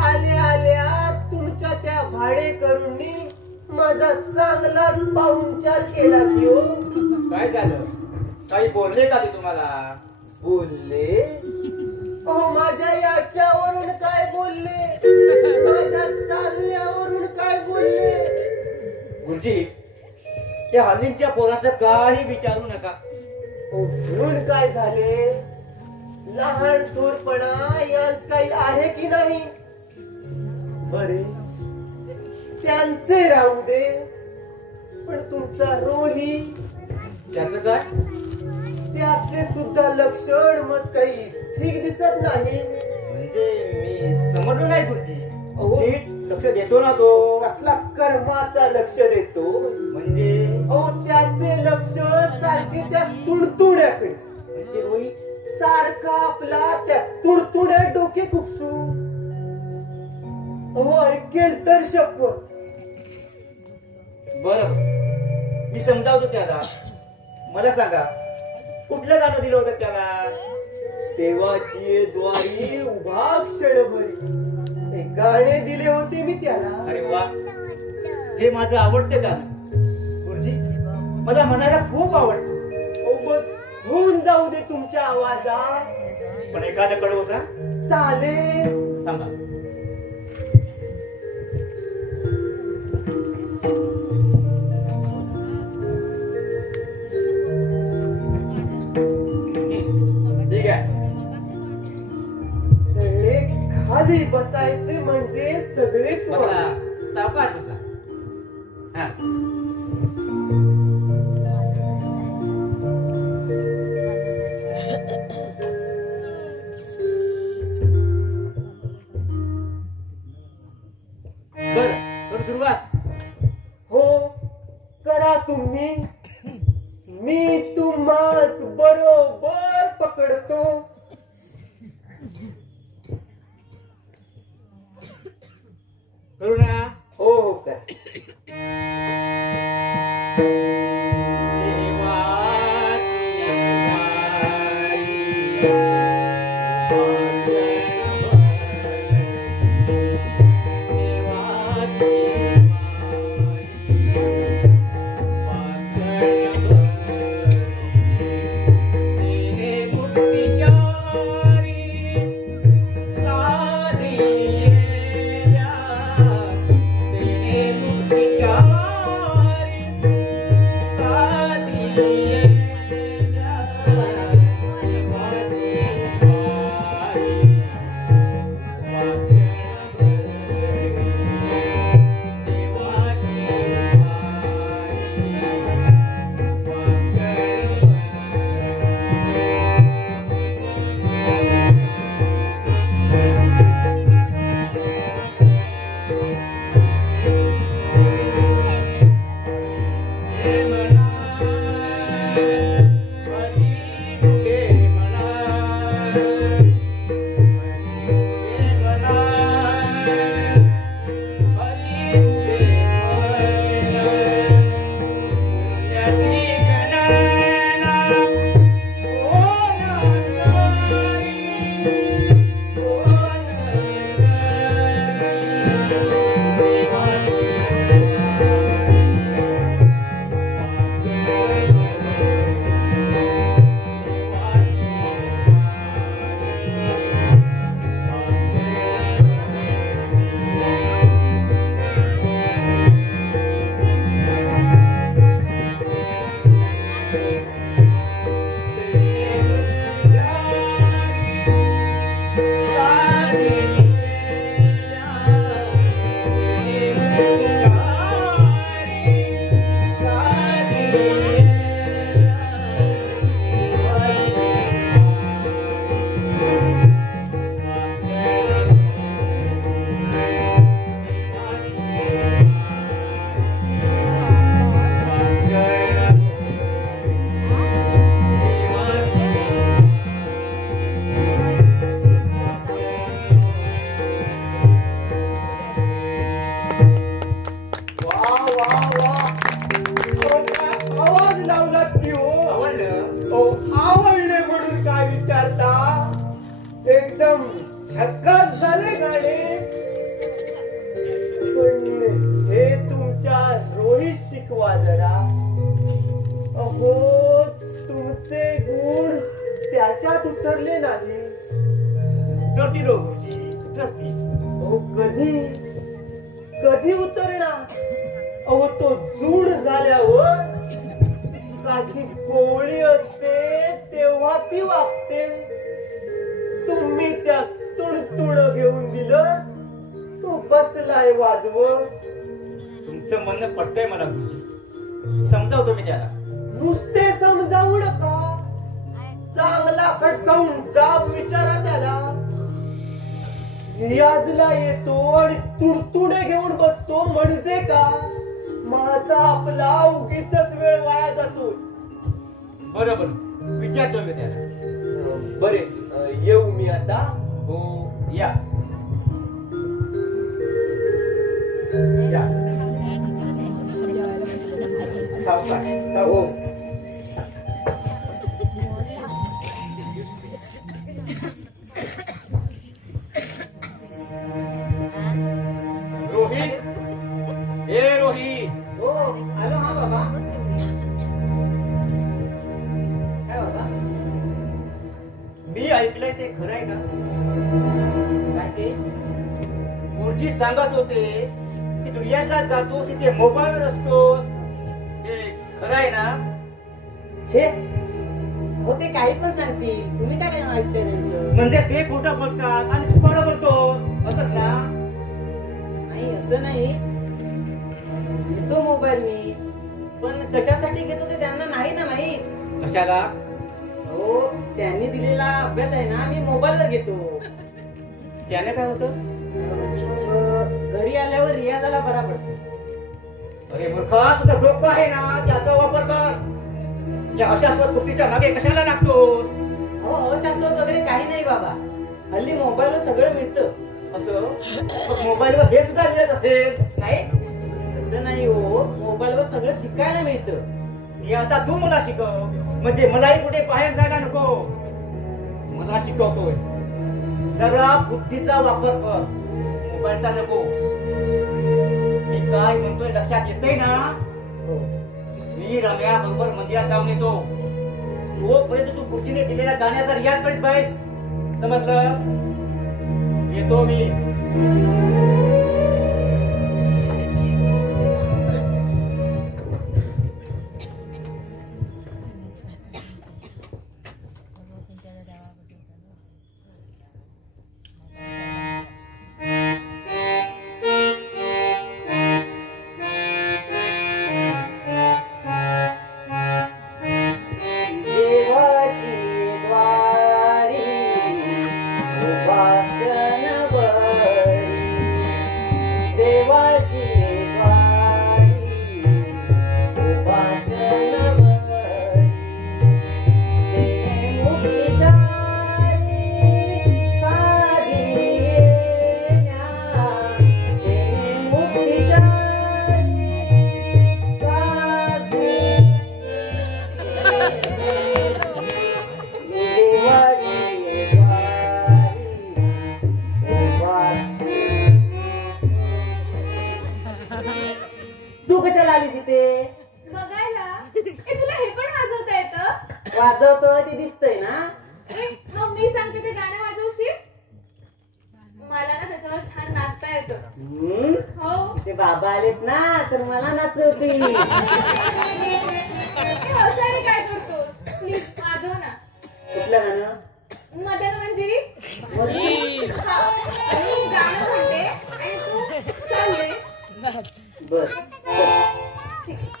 आल्या आल्या तुमच्या त्या भाडेकरूंनी माझा चांगलाच पाहुणचार केला की हो. काय झालं? काही बोलले का ते तुम्हाला? बोलले? हो माझ्या याच्यावरून काय बोलले? माझ्या चालण्यावरून काय बोलले? गुरुजी त्या हल्लीच्या पोराचं काही विचारू नका. म्हणून काय झाले? लहान थोरपणा यास काही आहे की नाही? बरे त्यांचे राहू दे, पण तुमचा रोही त्याचं काय? त्याचे सुद्धा लक्षण मग काही ठीक दिसत नाही. म्हणजे मी समजलो नाही गुरुजी. अहो, नीट लक्ष देतो ना तो. कसला कर्माचा लक्ष देतो? म्हणजे अहो त्याचे लक्ष सारखे त्या तुडतुड्याकडे. म्हणजे रोही सारखा आपला त्या तुडतुड्या डोके खुपसू. अहो ऐकेल तर शपथ. बरं मी समजावतो त्याला. मला सांगा कुठलं गाणं दिलं होतं त्याला? देवाची द्वारी उभा क्षणभरी हे गाणे दिले होते मी त्याला. अरे वा, हे माझं आवडतं गाणं गुरुजी. मला म्हणायला खूप आवडतं. होऊन जाऊ दे तुमच्या आवाजात. पण एखादं कडवं का? चालेल. थांबा. ठीक आहे. सगळे खाली बसायचे म्हणजे सगळेच बसा, सावकाश बसा. हा. बर, करू सुरुवात. हो, करा तुम्ही. मी तुम्हास बरोबर पकडतो. करू ना. हो हो काय. एकदम झकास झाले गाणे. पण हे तुमच्या रोहित शिकवा जरा. अहो तुमचे गुण त्याच्यात उतरले नाही. उतरती रो गुरुजी, उतरती. अहो कधी कधी उतरणार. अहो तो जूड झाल्यावर काही कोवळी असते तेव्हा ती वागते. तुम्ही त्या तुडतुड घेऊन दिलं, तो बसलाय वाजवत. तुमचं म्हणणं पटतंय मला गुरुजी. समजावतो मी त्याला. नुसते समजावू नका, चांगला खडसावून जाब विचारा त्याला. रियाजला येतो आणि तुडतुडे घेऊन बसतो म्हणजे का माझा आपला उगीच वेळ वाया जातो. बरोबर, विचारतो मी त्याला. बरे येऊ मी आता. हो या या. सावकाश, हो. ही. हो आलो हा बाबा. काय बाबा मी ऐकलंय ते खरं आहे का? काय ते? गुरुजी सांगत होते की दुनियाला जातोस तिथे मोबाईलवर असतोस. हे खरं आहे ना? छे हो ते काही पण सांगतील, तुम्ही काय ऐकताय त्यांचं? म्हणजे ते खोटं बोलतात आणि तू खरं बोलतोस असंच ना? नाही असं नाही, घेतो मोबाईल मी, पण कशासाठी घेतो ते त्यांना नाही ना माहित. कशाला? हो त्यांनी दिलेला अभ्यास आहे ना मी मोबाईलवर घेतो. त्याने काय होतं? घरी आल्यावर रियाजाला बरा पडतो. अरे मूर्खा, तुझं डोकं आहे ना त्याचा वापर कर. या अशाश्वत गोष्टीच्या मागे कशाला लागतोस? हो अशाश्वत वगैरे काही नाही बाबा, हल्ली मोबाईलवर सगळं मिळतं. असं मोबाईलवर हे सुद्धा मिळत असेल नाही? असं नाही हो, मोबाईलवर सगळं शिकायला मिळतं. हे आता तू मला शिकव, म्हणजे मलाही कुठे बाहेर जायला नको. मला शिकवतोय, जरा बुद्धीचा वापर कर, मोबाईलचा नको. मी काय म्हणतोय लक्षात येतंय ना? हो मी रम्या बरोबर मंदिरात जाऊन येतो. तोपर्यंत तू गुरुजीने दिलेल्या गाण्याचा रियाज करीत बैस, समजलं? येतो मी. तू कशाला आलीस इथे? बघायला. तुला हे पण वाजवता येतं? वाजवतो ते दिसतंय ना. मग मी सांगते ते गाणं वाजवशील? मला ना त्याच्यावर छान नाचता येतं. हो ते बाबा आलेत ना तर मला नाचवतील. हसायला काय करतोस? प्लीज वाजव ना. कुठलं गाणं? मदन मंजिरी. हा, मी गाणं म्हणते आणि तू चाल दे. बर ठीक आहे.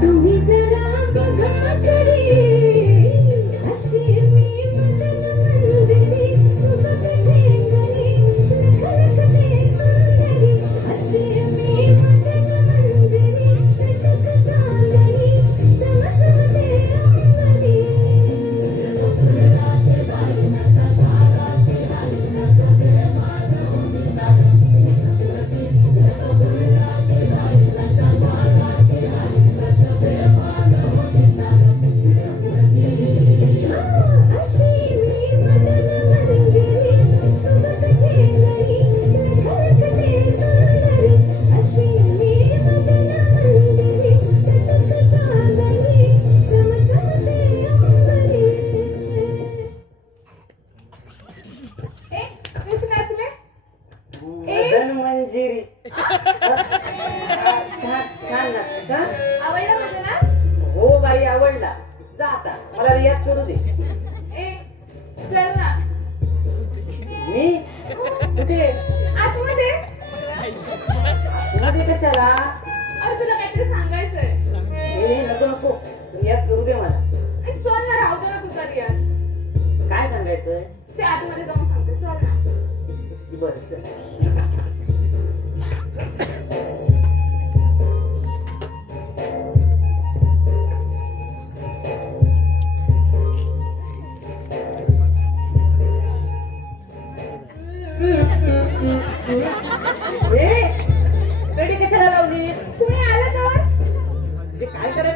तुम्ही जरा बघा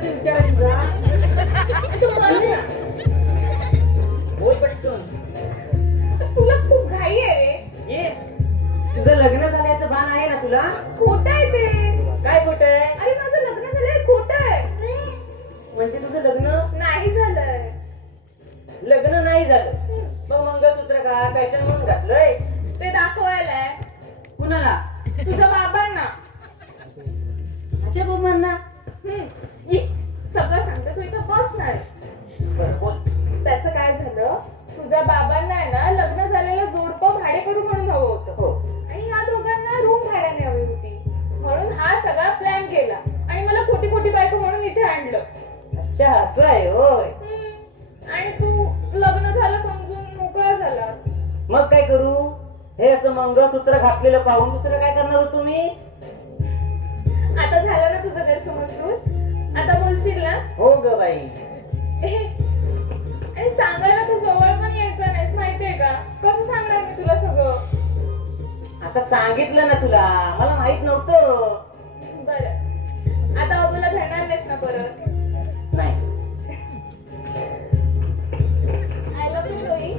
लग्नाचं विचारायचं तुला? तू बोल. बोल पटकन. तुला खूप घाई आहे रे. ये तुझं लग्न झाल्याचं भान आहे ना तुला? खोटं आहे ते. काय खोटं आहे? अरे माझं लग्न झालंय. खोटं आहे. म्हणजे तुझं लग्न नाही झालंय. लग्न नाही झालं मग मंगळसूत्र का फॅशन म्हणून घातलंय? ते दाखवायला आहे. कुणाला? तुझ्या बाबांना. अच्छा बाबांना? ये सगळं सांगते. तू इथं बसणार. बरं बोल. त्याचं काय झालं, तुझ्या बाबांना आहे ना लग्न झालेलं जोडपं भाडे करू म्हणून हवं होतं. हो. आणि या दोघांना रूम भाड्याने हवी होती. म्हणून हा सगळा प्लॅन केला आणि मला खोटी खोटी बायको म्हणून इथे आणलं. अच्छा असं आहे होय. आणि तू लग्न झालं समजून मोकळा झालास. मग काय करू? हे असं मंगळसूत्र घातलेलं पाहून दुसरं काय करणार होतो मी? आता झालं ना तुझं गैरसमज तूच? आता बोलशील ना? हो ग बाई. आणि सांगायला तू जवळ पण यायचं नाहीस माहितीये का? कसं सांगणार मी तुला सगळं? आता सांगितलं ना तुला, मला माहित नव्हतं. बरं आता अबोला धरणार नाहीस ना परत? नाही. आय लव्ह यू रोही.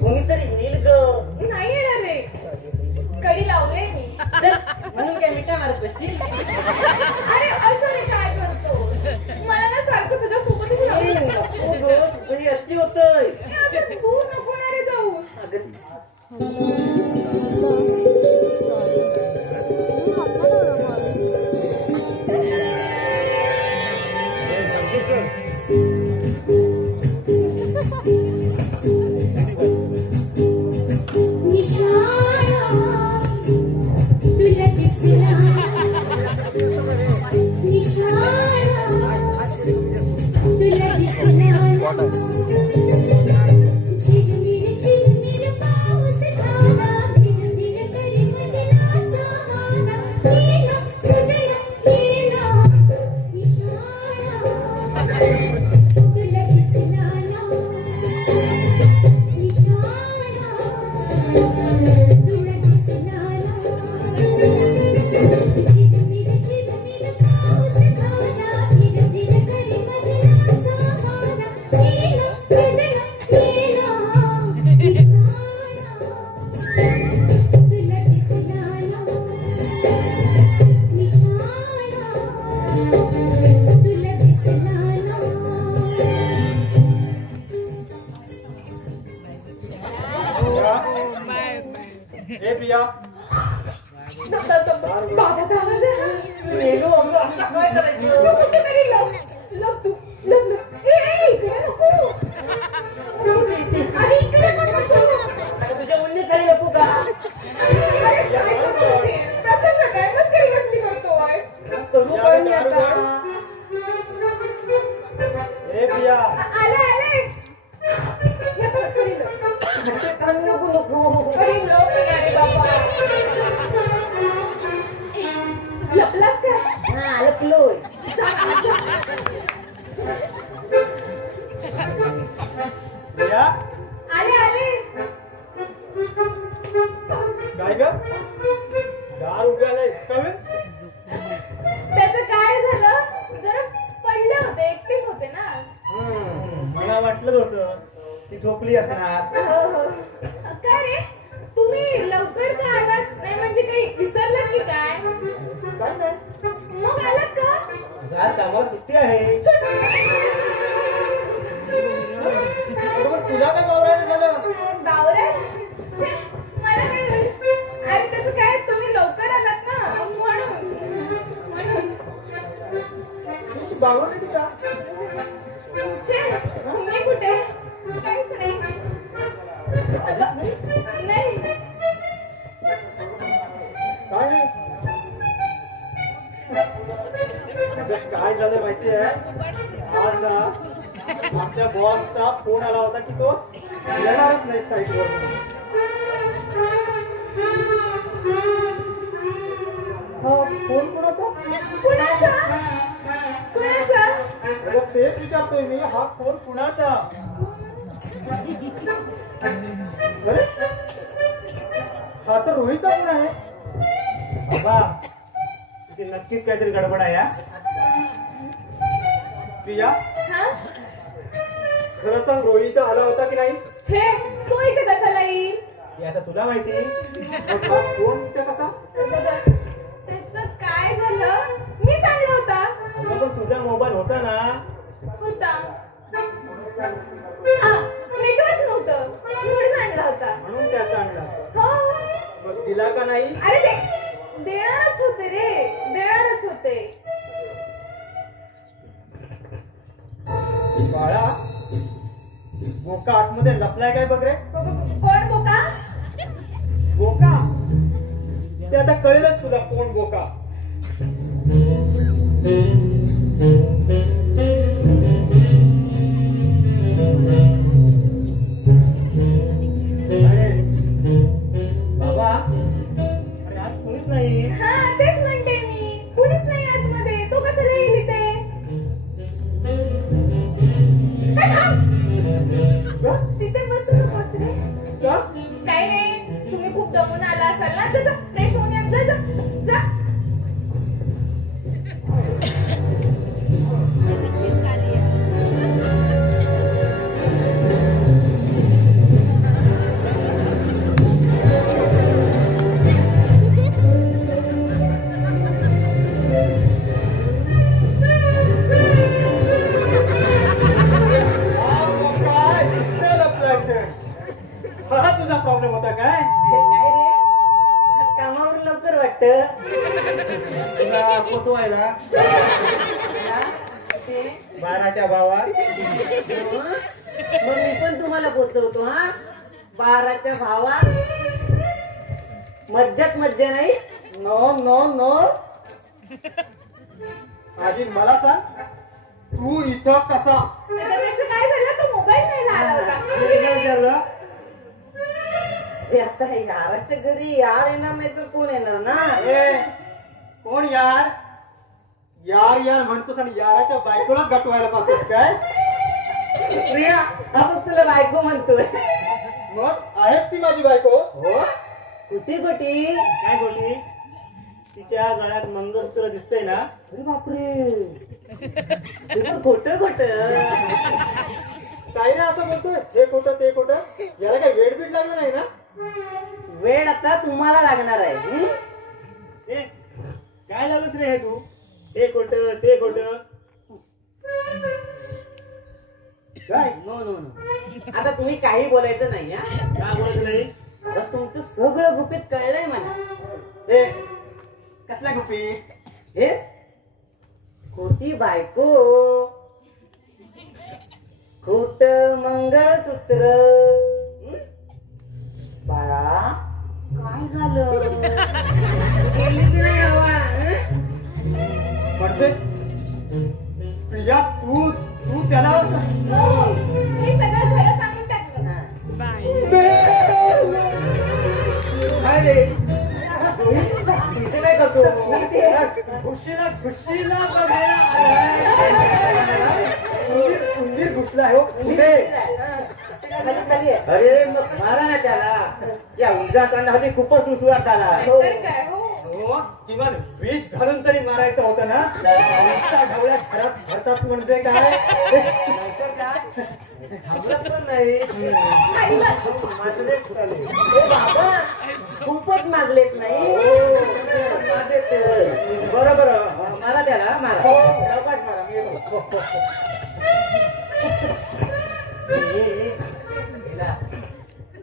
कोणीतरी येईल ग. नाही येणार रे. कडी लावले मी. म्हणून काय मिठा मारत बसशील? अरे असं रे काय करतो? मला ना सारखं तुझ्या सोबतच तुझी अति होतोय. तू नको ना रे जाऊस. तुला दिसला तुला दिसला झिरमिर झिरमिर पाऊस धावा भिरभिर करी मदिनाचा गाना येना सुजला येना निशाणा तुला दिसला ना निशाणा तुला दिसला झिरमिर झिरमिर पाऊस धावा भिरभिर करी मदिनाचा गाना येना सुजला येना निशाणा तुला दिसला निशाणा तुला दिसला ए प्रिया बाबाचा आवाज आहे. काय करायचं? तू कुठेतरी लव लव तू लव लव. ए इकडे नको. अरे इकडे पण नको. आता तुझ्या उन्नी खाली लपू का? अरे काय करतोय? प्रसन्न काय मस्करी कसली करतोय? करू पण नाही आता. ए प्रिया आले आले. हे बघ करी लो. नको नको. करी लो अरे बाबा. लपलास का? हा लपलोय. प्रिया आले आले. काय ग दार उघडायला इतका वेळ? त्याचं काय झालं, जरा पडले होते, एकटेच होते ना. मला वाटलं होतं ती झोपली असणार. हो हो. काय रे तुम्ही लवकर का आलात? नाही म्हणजे काही विसरलात की काय? मग आलात का? आज कामाला सुट्टी आहे. बरोबर तुला काय बावरायचं झालं? बावरा? छे, मला काय झालं? अरे त्याचं काय, तुम्ही लवकर आलात ना म्हणून. बावरली तुला? छे, मी कुठे? काहीच नाही. नाही. काय नाही. काय झालं माहितीये, आज ना आमच्या बॉसचा फोन आला होता की तो येणारच नाही साईटवर. फोन कोणाचा? तेच विचारतोय मी, हा फोन कुणाचा? अरे हा तर रोहितचा फोन आहे. बाबा इथे नक्कीच काहीतरी गडबड आहे हा. प्रिया हा खरं सांग रोहित आला होता की नाही? छे तो इथे कशाला येईल? हे आता तुला माहिती. मग हा फोन इथे कसा? त्याचं काय झालं? मीच आणला होता. अगं, पण तुझा मोबाईल होता ना. होता नेटवर्क नव्हतं म्हणून आणला होता. म्हणून त्याचा आणला. हो मग दिला का नाही? अरे ते देणारच होते रे, देणारच होते. बाळा बोका आतमध्ये लपलाय काय बघ रे. कोण बोका? बोका ते आता कळेलच तुला कोण बोका. अरे बाबा, अरे आज कोणीच नाही. हा तेच म्हणते मी, कुणीच नाही आतमध्ये. तो कशाला येईल इथे? तिथे बसू नकोस रे. का? काही नाही, तुम्ही खूप दमून आला असाल ना. जा फ्रेश होऊन या. जा जा जा. हा तुझा प्रॉब्लेम होता काय? काय रे आज कामावर लवकर वाटत. तुला पोचवायला 12च्या भावात. मग मी पण तुम्हाला पोचवतो. हा 12च्या भावात मज्जात मज्जा नाही. नो नो नो आधी मला सांग तू इथं कसा? त्याचं काय झालं? तो मोबाईल नाही आला होता. तुला काय विचारलं? अरे आता याराच्या घरी यार येणार नाही तर कोण येणार ना. ए कोण यार? यार यार म्हणतोस आणि याराच्या बायकोलाच गटवायला पाहतोस काय? प्रिया आपण तुला बायको म्हणतोय. मग आहेस ती माझी बायको? हो कुठे कुठे? काय बोलली? तिच्या गळ्यात मंगळसूत्र दिसतंय ना. अरे बापरे खोट खोट. काही नाही असं बोलतोय. हे खोटं ते खोटं. याला काही वेडबीड लागलं नाही ना? वेळ आता तुम्हाला लागणार आहे. हं? ए, काय लावलंस रे हे तू? हे खोट ते खोट. काय? नो नो नो आता तुम्ही काही बोलायचं नाही. हा काय बोलत नाही? आता तुमचं सगळं गुपित कळलंय मला. ए कसल्या गुपी? हेच खोटी बायको, खोट मंगळसूत्र. हं? बाळा काय झालं? गेली की नाही हवा? हं? म्हणजे प्रिया तू तू त्याला हो, मी सगळं खरं सांगून टाकलं. काय रे? इथे नाही करतो. घुशीला घुशीला बघायला उंदीर घुसला आहे हो. कुठे? खाली खाली आहे. अरे मग मारा ना त्याला. या उंदराचा हल्ली खूपच सुसुवाट झाला. नाहीतर काय हो. हो किमान विष घालून तरी मारायचं होतं ना. नुसता ढवळ्या घरात भरतात म्हणजे काय? नाहीतर काय? घाबरत पण नाही. आई बा- माझलेच झाले. ए बाबा खूपच मागलेत नाही. बरं बरं मारा त्याला मारा. सावकाश मारा, मी येतो.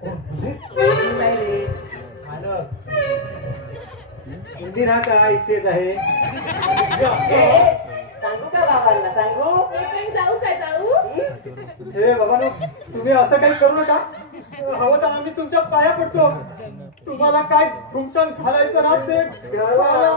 नाही रे. आलं. उंदीर हा का इथेच आहे. ए, सांगू का बाबांना सांगू? मी पण जाऊ का जाऊ? हे बाबांनो तुम्ही असं काही करू नका. हवं तर आम्ही तुमच्या पाया पडतो. तुम्हाला काय धुमशान घालायचं राहत ते घाला.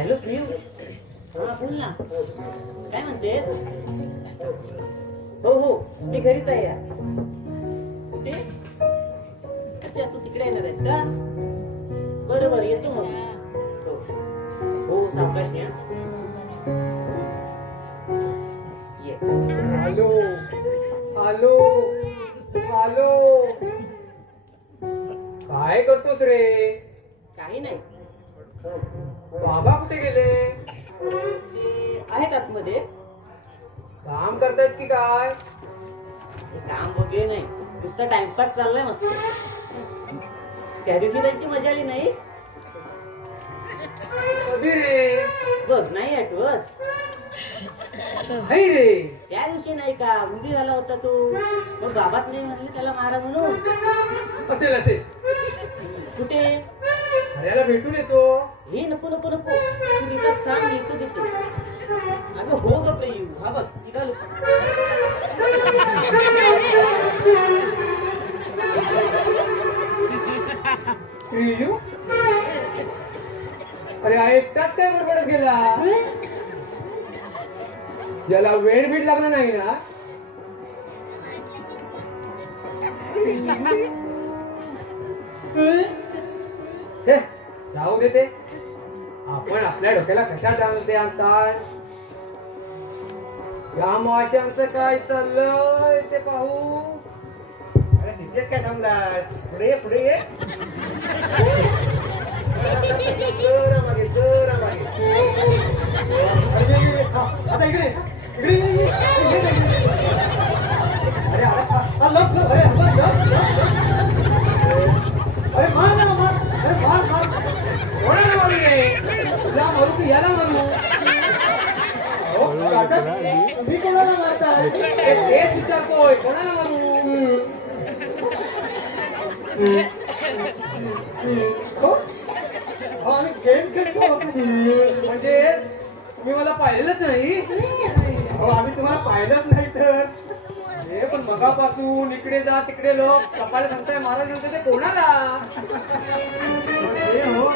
हॅलो प्रियू. हा बोल ना, काय म्हणतेस? हो हो मी घरीच आहे यार. कुठे? अच्छा तू तिकडे येणार आहेस का? बरोबर येतो मग. हो सावकाश घ्या. ये. हॅलो हॅलो हॅलो, काय करतोस रे? काही नाही, बाबा कुठे गेले? ते आहेत आतमध्ये. काम करतायत की काय? काम वगैरे नाही, नुसतं टाइमपास चाललाय मस्त. त्या दिवशी त्यांची मजा आली नाही. कधी रे? बघ नाही आठवत. नाही रे. त्या दिवशी नाही का उंदी झाला होता तो, मग बाबात नाही म्हणले त्याला मारा म्हणून. असेल असेल. कुठे? हऱ्याला भेटून येतो. हे नको नको नको, तू तिथंच थांब, मी इथं देते. अगं हो ग प्रियू, हा बघ निघालो. प्रियू? अरे हा एकटाच काय बडबडत गेला? याला वेळ बीट लागणार नाही ना? छे, जाऊ दे ते. आपण आपल्या डोक्याला कशात आणते आणतात. या माशांचं काय चाललंय ते पाहू. अरे तिथेच काय थांबलास? पुढे ये, पुढे ये. जोरा मागे, जोरा मागे. आता इकडे इकडे ये, ये, ये, ये, ये. अरे अरे लप लप, अरे अरे मार ना मार, अरे मार मार. कोणाला मारू रे? तुला मारू की याला मारू? तुम्ही कोणाला मारताय? तेच विचारतोय, कोणाला मारू? हो, आम्ही गेम खेळतो. म्हणजे मी मला पाहिलेलंच नाही. हो आम्ही तुम्हाला पाहिलंच नाही तर. हे पण मगापासून इकडे जा तिकडे लोक कपाळे सांगताय, महाराज सांगताय, ते कोणाला? हो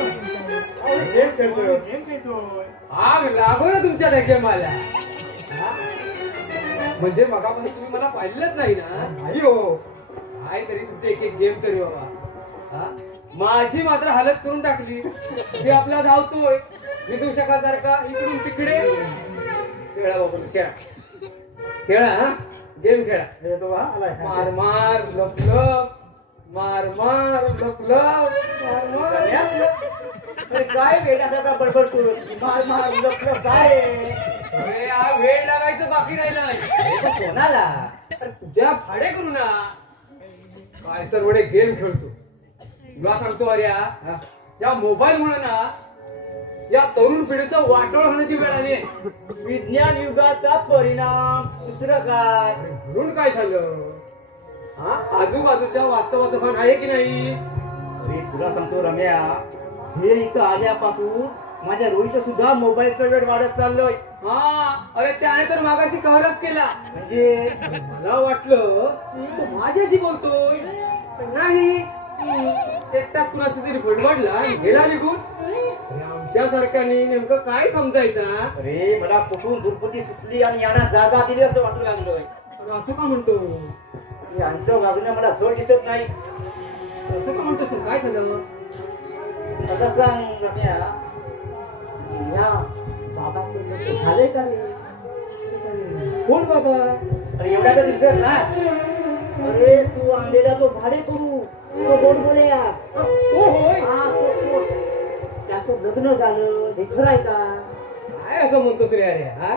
गेम खेळतो, गेम खेळतोय. आग लागो ना तुमच्या त्या मला. म्हणजे मगापासून तुम्ही मला पाहिलेलंच नाही ना? नाही हो. काय तरी तुमचे एक एक गेम तरी बाबा. हा? माझी मात्र हालत करून टाकली. मी आपला धावतोय विदूषकासारखा इकडून तिकडे. खेळा बाबा, खेळा खेळा. हा गेम खेळा. येतो हा, आलाय. मार मार लप लप, मार मार लप लप, मार मार. अरे काय वेळासारखा बडबड करू? मार मार लपलं काय? अरे हा वेळ लागायचं बाकी राहिलं नाही. अरे पण कोणाला? अरे तुझ्या भाडे करू ना. काय तर वडे गेम खेळतो. तुला सांगतो अरे हा? या मोबाईल मुळे ना या तरुण पिढीचं वाटोळ होण्याची वेळ आली आहे. विज्ञान युगाचा परिणाम, दुसरं काय? म्हणून काय झालं? हा आजूबाजूच्या वास्तवाचं भान आहे की नाही? अरे तुला सांगतो रम्या, हे इथं आल्यापासून माझ्या रोहीचं सुद्धा मोबाईलचा वेळ वाढत चाललोय. हा अरे त्याने तर मागाशी कहरच केला. म्हणजे मला वाटलं तो माझ्याशी बोलतोय, पण नाही. एकटाच कुणाशी तरी बडबडला आणि गेला निघून. आमच्या सारख्याने नेमकं काय समजायचं? अरे मला कुठून दुर्पती सुटली आणि यांना जागा दिली असं वाटू लागलोय. असं का म्हणतो? यांचं वागणं मला थोड दिसत नाही. असं का म्हणतोस तू? काय झालं? आता सांग रम्या, या बाबाचं लग्न झालंय का रे? कोण बाबा? अरे एवढ्या तर दिसत ना. अरे तू आणलेला तो भाडे करू, तो गोड बोलया. तो होय? हा तो. त्याचं लग्न झालं हे खरं आहे का? काय असं म्हणतोस रे? अरे हा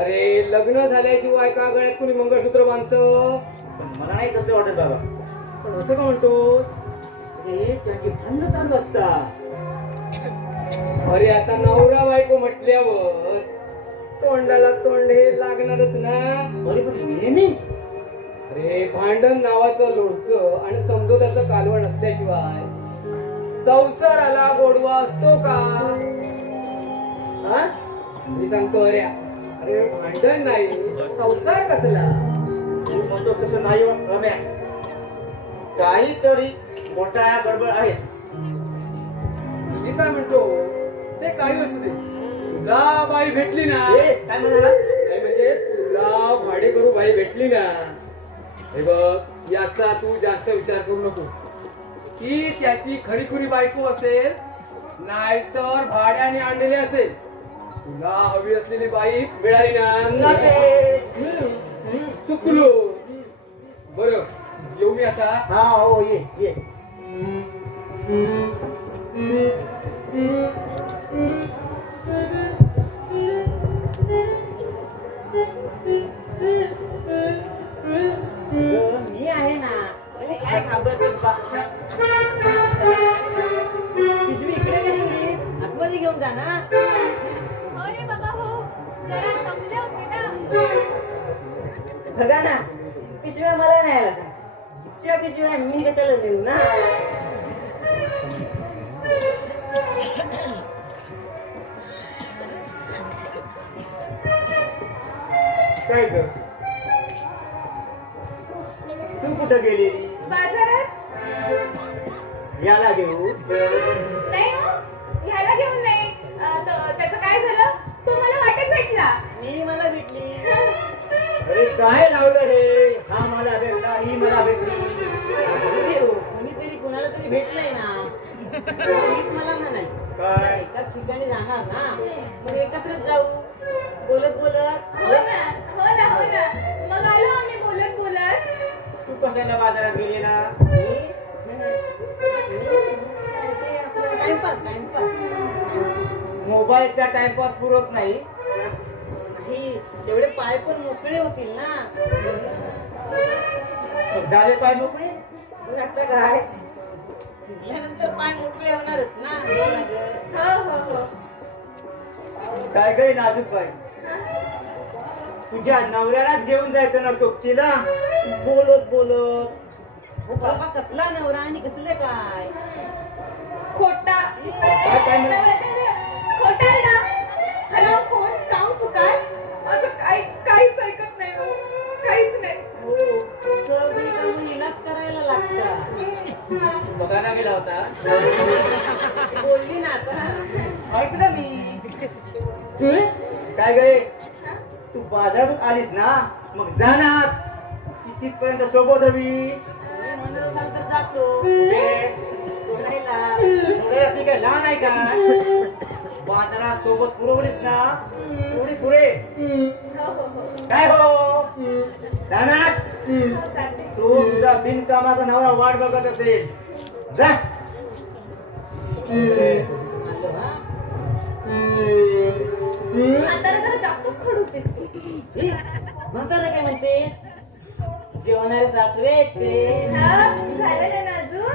अरे लग्न झाल्याशिवाय का गळ्यात कोणी मंगळसूत्र बांधतं? पण मला नाही तसं वाटत बाबा. पण असं का म्हणतोस? अरे त्याची भांडणं चालू असतात. अरे आता नवरा बायको म्हटल्यावर तोंडाला तोंड हे लागणारच ना. अरे पण नेहमी अरे भांडण नावाचं लोणचं आणि समजोत्याचं कालवण असल्याशिवाय संसाराला गोडवा असतो का? हा मी सांगतो अरे अरे भांडण नाही संसार कसला? तू म्हणतो तसं नाही हो, रम्या. काहीतरी मोठा गडबड आहे. मी काय म्हणतो ते काही असू दे, तुला बाई भेटली ना काय म्हणाला? काय म्हणजे तुला भाडे करू बाई भेटली ना हे बघ याचा तू जास्त विचार करू नको की त्याची खरीखुरी बायको असेल नाहीतर भाड्याने आणलेली असेल तुला हवी असलेली बाई मिळाली ना चुकलो बरं येऊ मी आता हा हो ये ये मी आहे ना तू काय घाबरतेस बा? पिशवी इकडे गेली आतमध्ये घेऊन जा ना. हो रे बाबा हो जरा दमले होते ना. बघा ना पिशव्या मला नाही आला इच्छा पिशव्या मी कशाला देऊ ना. काय ग तू कुठं गेलेली? बाजारात याला घेऊ नाही हो ह्याला घेऊन नाही त्याचं काय झालं तो मला वाटेत भेटला. मी मला भेटली. अरे काय लावलं रे हा मला भेटला ही मला भेटली कोणीतरी कोणाला तरी भेटलंय ना. मीच मला म्हणाय काय एकाच ठिकाणी जाणार ना मग एकत्रच जाऊ बोलत बोलत. हो ना हो ना हो ना मग आलो आम्ही बोलत बोलत. तू कशाला बाजारात गेली ना? Timepass timepass. मोबाईलचा टाइमपास पुरत नाही. तेवढे पाय पण मोकळे होतील ना. झाले पाय मोकळे आता काय नंतर पाय मोकळे होणारच ना. हो हो हो काय काय नाजूक पाय तुझ्या नवऱ्यालाच घेऊन जायचं ना सोबतीला बोलत बोलत. हो बाबा कसला नवरा आणि कसले काय खोटा काय म्हणा? खोटा ना हॅलो फोन काम चुकार माझं काहीच ऐकत नाही हो काहीच नाही. हो सगळी कामं हिलाच करायला लागतात. बघायला गेला होता बोलली ना आता. ऐकलं मी काय गे तू बाजारातून आलीस ना मग जाणार तिथपर्यंत सोबत हवी. म्हणून नंतर जातो सोडायला. ती काय लहान आहे का? बाजारात सोबत पुरवलीस ना थोडी पुरे हो हो हो काय हो जाणार तू तुझा बिनकामाचा नवरा वाट बघत असेल जा. म्हातारा जरा जास्तच खडूस दिसतो. म्हणतात काय म्हणते जेवणारे सासवे ते झालं ना अजून.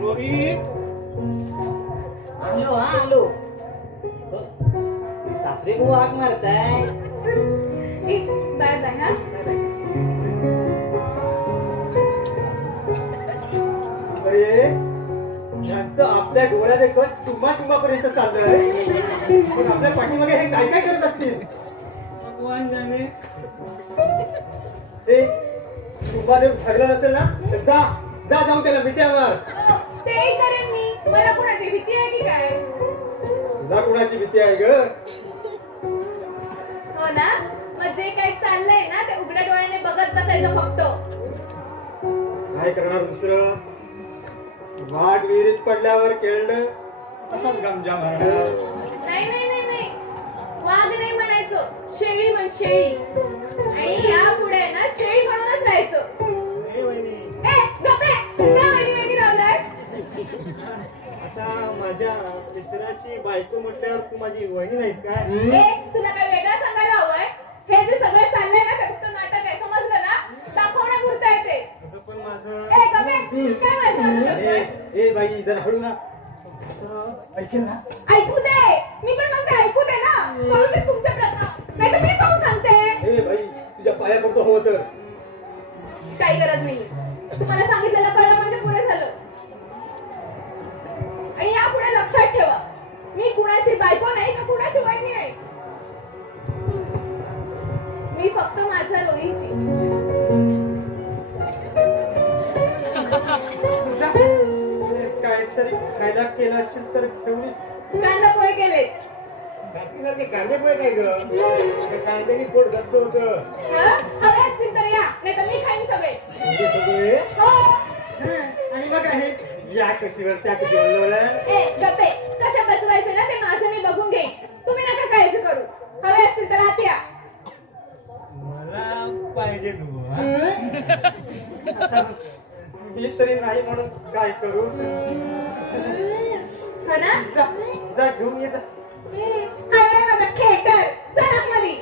रोहित आलो हा आलो. सासरे खूप हाक मारताय. बाय बाय हा. अरे यांचं आपल्या डोळ्याचे कट टुंबापर्यंत चाललंय पण आपल्या पाठीमागे हे काय काय करत असतील भगवान जाणे. ए टुंबा जर ठरलं असेल ना तर जा जा जाऊन त्याला मिठ्यावर. तेही करेन मी. मला कुणाची भीती आहे की काय? तुला कुणाची भीती आहे ग? हो ना मग जे काही चाललंय ना ते उघड्या डोळ्याने बघत बसायचं फक्त. काय करणार दुसरं? वाट विहिरीत पडल्यावर केळलं असाच गमजा मारणार. नाही नाही नाही नाही वाघ नाही म्हणायचं शेळी म्हण शेळी. आणि या पुढे ना शेळी म्हणूनच राहायचं. ए गप्पे का वहिनी लावलाय? आता माझ्या मित्राची बायको म्हटल्यावर तू माझी वहिनी नाहीस काय? ए तुला काय वेगळं सांगायला हवंय? हे जे सगळं चाललंय ना फक्त नाटक आहे समजलं ना. दाखवण्यापुरतं आहे ते. पण माझं ए गप्पे काय माझं? ए बाई जरा हळू ना ऐकेल ना. ऐकू दे मी पण म्हणते ऐकू दे ना. कळू दे तुमचे प्रश्न नाही तर मी जाऊन सांगते. ए बाई तुझ्या पाया पडतो हो तर. काही गरज नाही. तुम्हाला सांगितलेलं कळलं म्हणजे पुरे झालं. आणि यापुढे लक्षात ठेवा मी कुणाची बायको नाही का कुणाची वहिनी आहे. मी फक्त माझ्या रोहीची. सारखे कांदे पोहे काय ग त्या कांद्याने पोट गच्च होत हवे असतील तर या नाही तर मी खाईन सगळे सगळे हो आणि मग आहे या कशीवर त्या कशीवर लोळं. ए गप्पे कशा बसवायचे ना ते माझं मी बघून घेईन तुम्ही नका काळजी करू हवे असतील तर आत या मला पाहिजे तू आता मी तरी नाही म्हणून काय करू हो ना जा जा घेऊन ये जा. अरे माझा खेटर चल आतमध्ये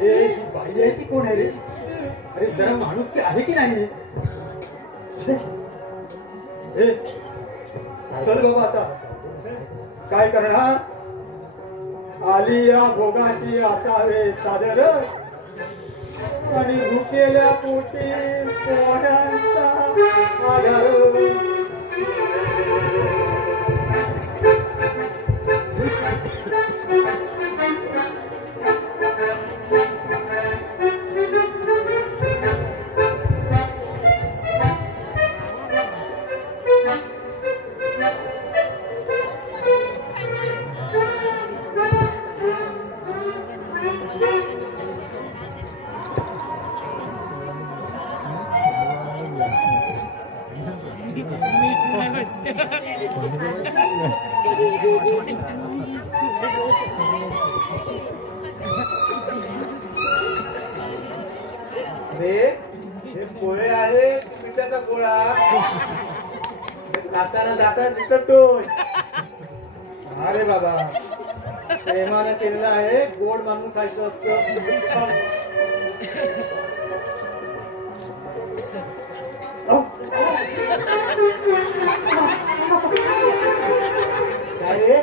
ए, ही बाई आहे की कोण आहे रे अरे जरा माणूस ते आहे की नाही ए, चल बाबा आता काय करणार आली या भोगाशी असावे सादर आणि भुकेल्या पोटी पोळ्यांचा आधार रे हे पोहे आहे पिठाचा गोळा खाताना जाताना चिकटतोय अरे बाबा प्रेमाने केलेलं आहे गोड मानून खायचं असतं काय रे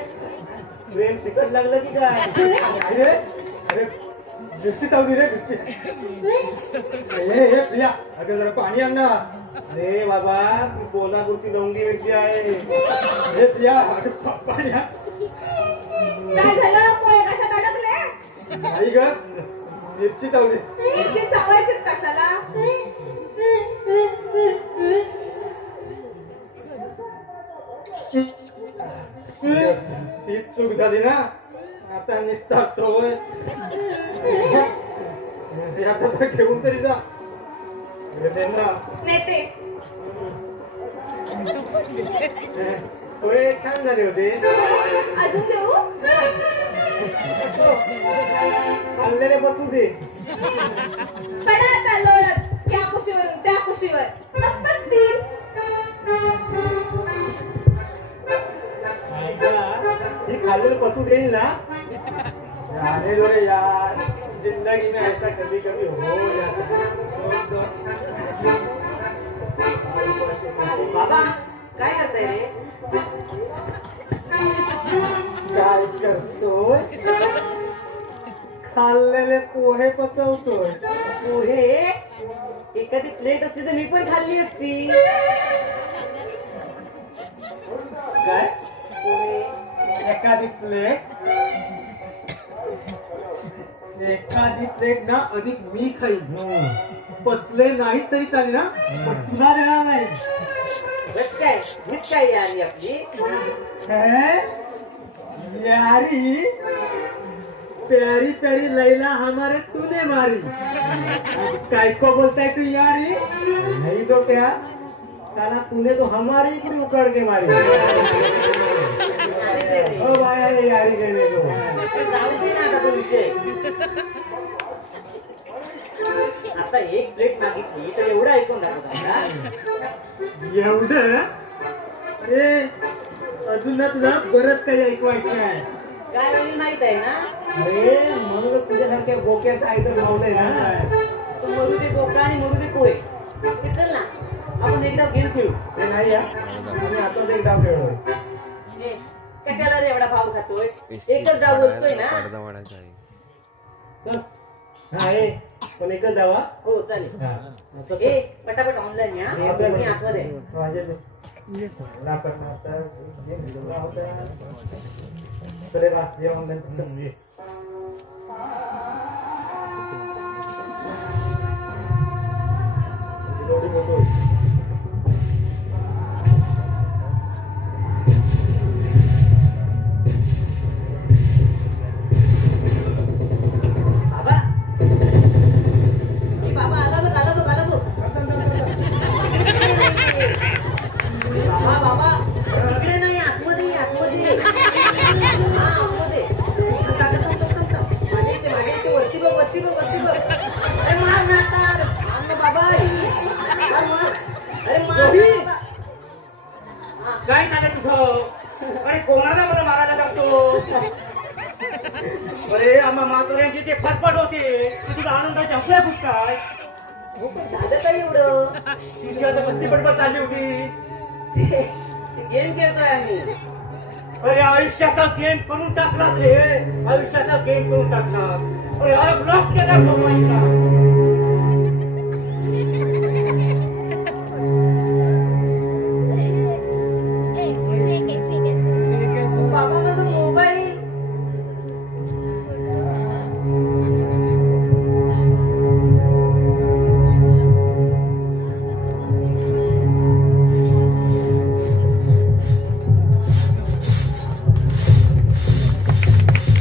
प्रेम तिकट लागलं की काय अरे अरे मिरची चावली रे मिरची हे प्रिया अगं जरा पाणी आण ना अरे बाबा ती कोल्हापूरची लवंगी मिरची आहे हे प्रिया अगं पाणी आण काय झालं पोहे कशात अडकले नाही ग मिरची चावली मिरची चावायचीच कशाला ती चूक झाली ना आता निस्तारतोय आता तर घेऊन तरी जा अरे बेंद्रा नेते पोहे छान झाले होते अजून देऊ खाल्लेले बसू दे पडा आता लोळत या कुशीवरून त्या कुशीवर पटपट ही खाल्लेलं पसू देईल ना अरे रे यार जिंदगी में ऐसा कभी कभी हो जाता बाबा काय करताय रे काय करतोय खाल्लेले पोहे पचवतोय पोहे एखादी प्लेट असती तर मी पण खाल्ली असती काय पोहे एखादी प्लेट ना अधिक मी खाईन पचले नाही तरी चालेल ना पण तुला देणार नाही बस काय हीच काय आली आपली है? यारी प्यारी प्यारी लैला हमारे तूने मारी काय को बोलताय तू यारी नहीं तो क्या साला तूने तो हमारी भी उकड़ के मारी अरे दे रे. ओ भाई ये यारी कहने को जाऊ दे ना आता तो विषय आता एक प्लेट मागितली तर एवढं ऐकून दाखवता एवढं अरे अजून ना तुला बरंच काही ऐकवायचं आहे काय होईल माहित आहे ना अरे म्हणून तुझ्यासारख्या बोक्याचं आयतं लावलंय ना तो मरू दे बोकळा आणि मरू दे पोहे हे चल ना आपण एकदा गेम खेळू ते नाही या आम्ही आताच एक डाव खेळलोय ए, कशाला रे एवढा भाव खातोय एकच डाव बोलतोय ना पडदा वाढायचा आहे. चल हा आहे पण एकच डावा हो चालेल हा ए पटापट ऑनलाईन या हो, चालेल. मी आतमध्ये आहे. म्हाताऱ्यांची ते फरफट होते तुझ्या आनंदाच्या हसल्या फुटताय हो पण झालं काय एवढं तुझी आता मस्ती पडपट चालली होती गेम खेळतोय आम्ही अरे आयुष्याचा गेम करून टाकला रे आयुष्याचा गेम करून टाकला अरे लॉक केला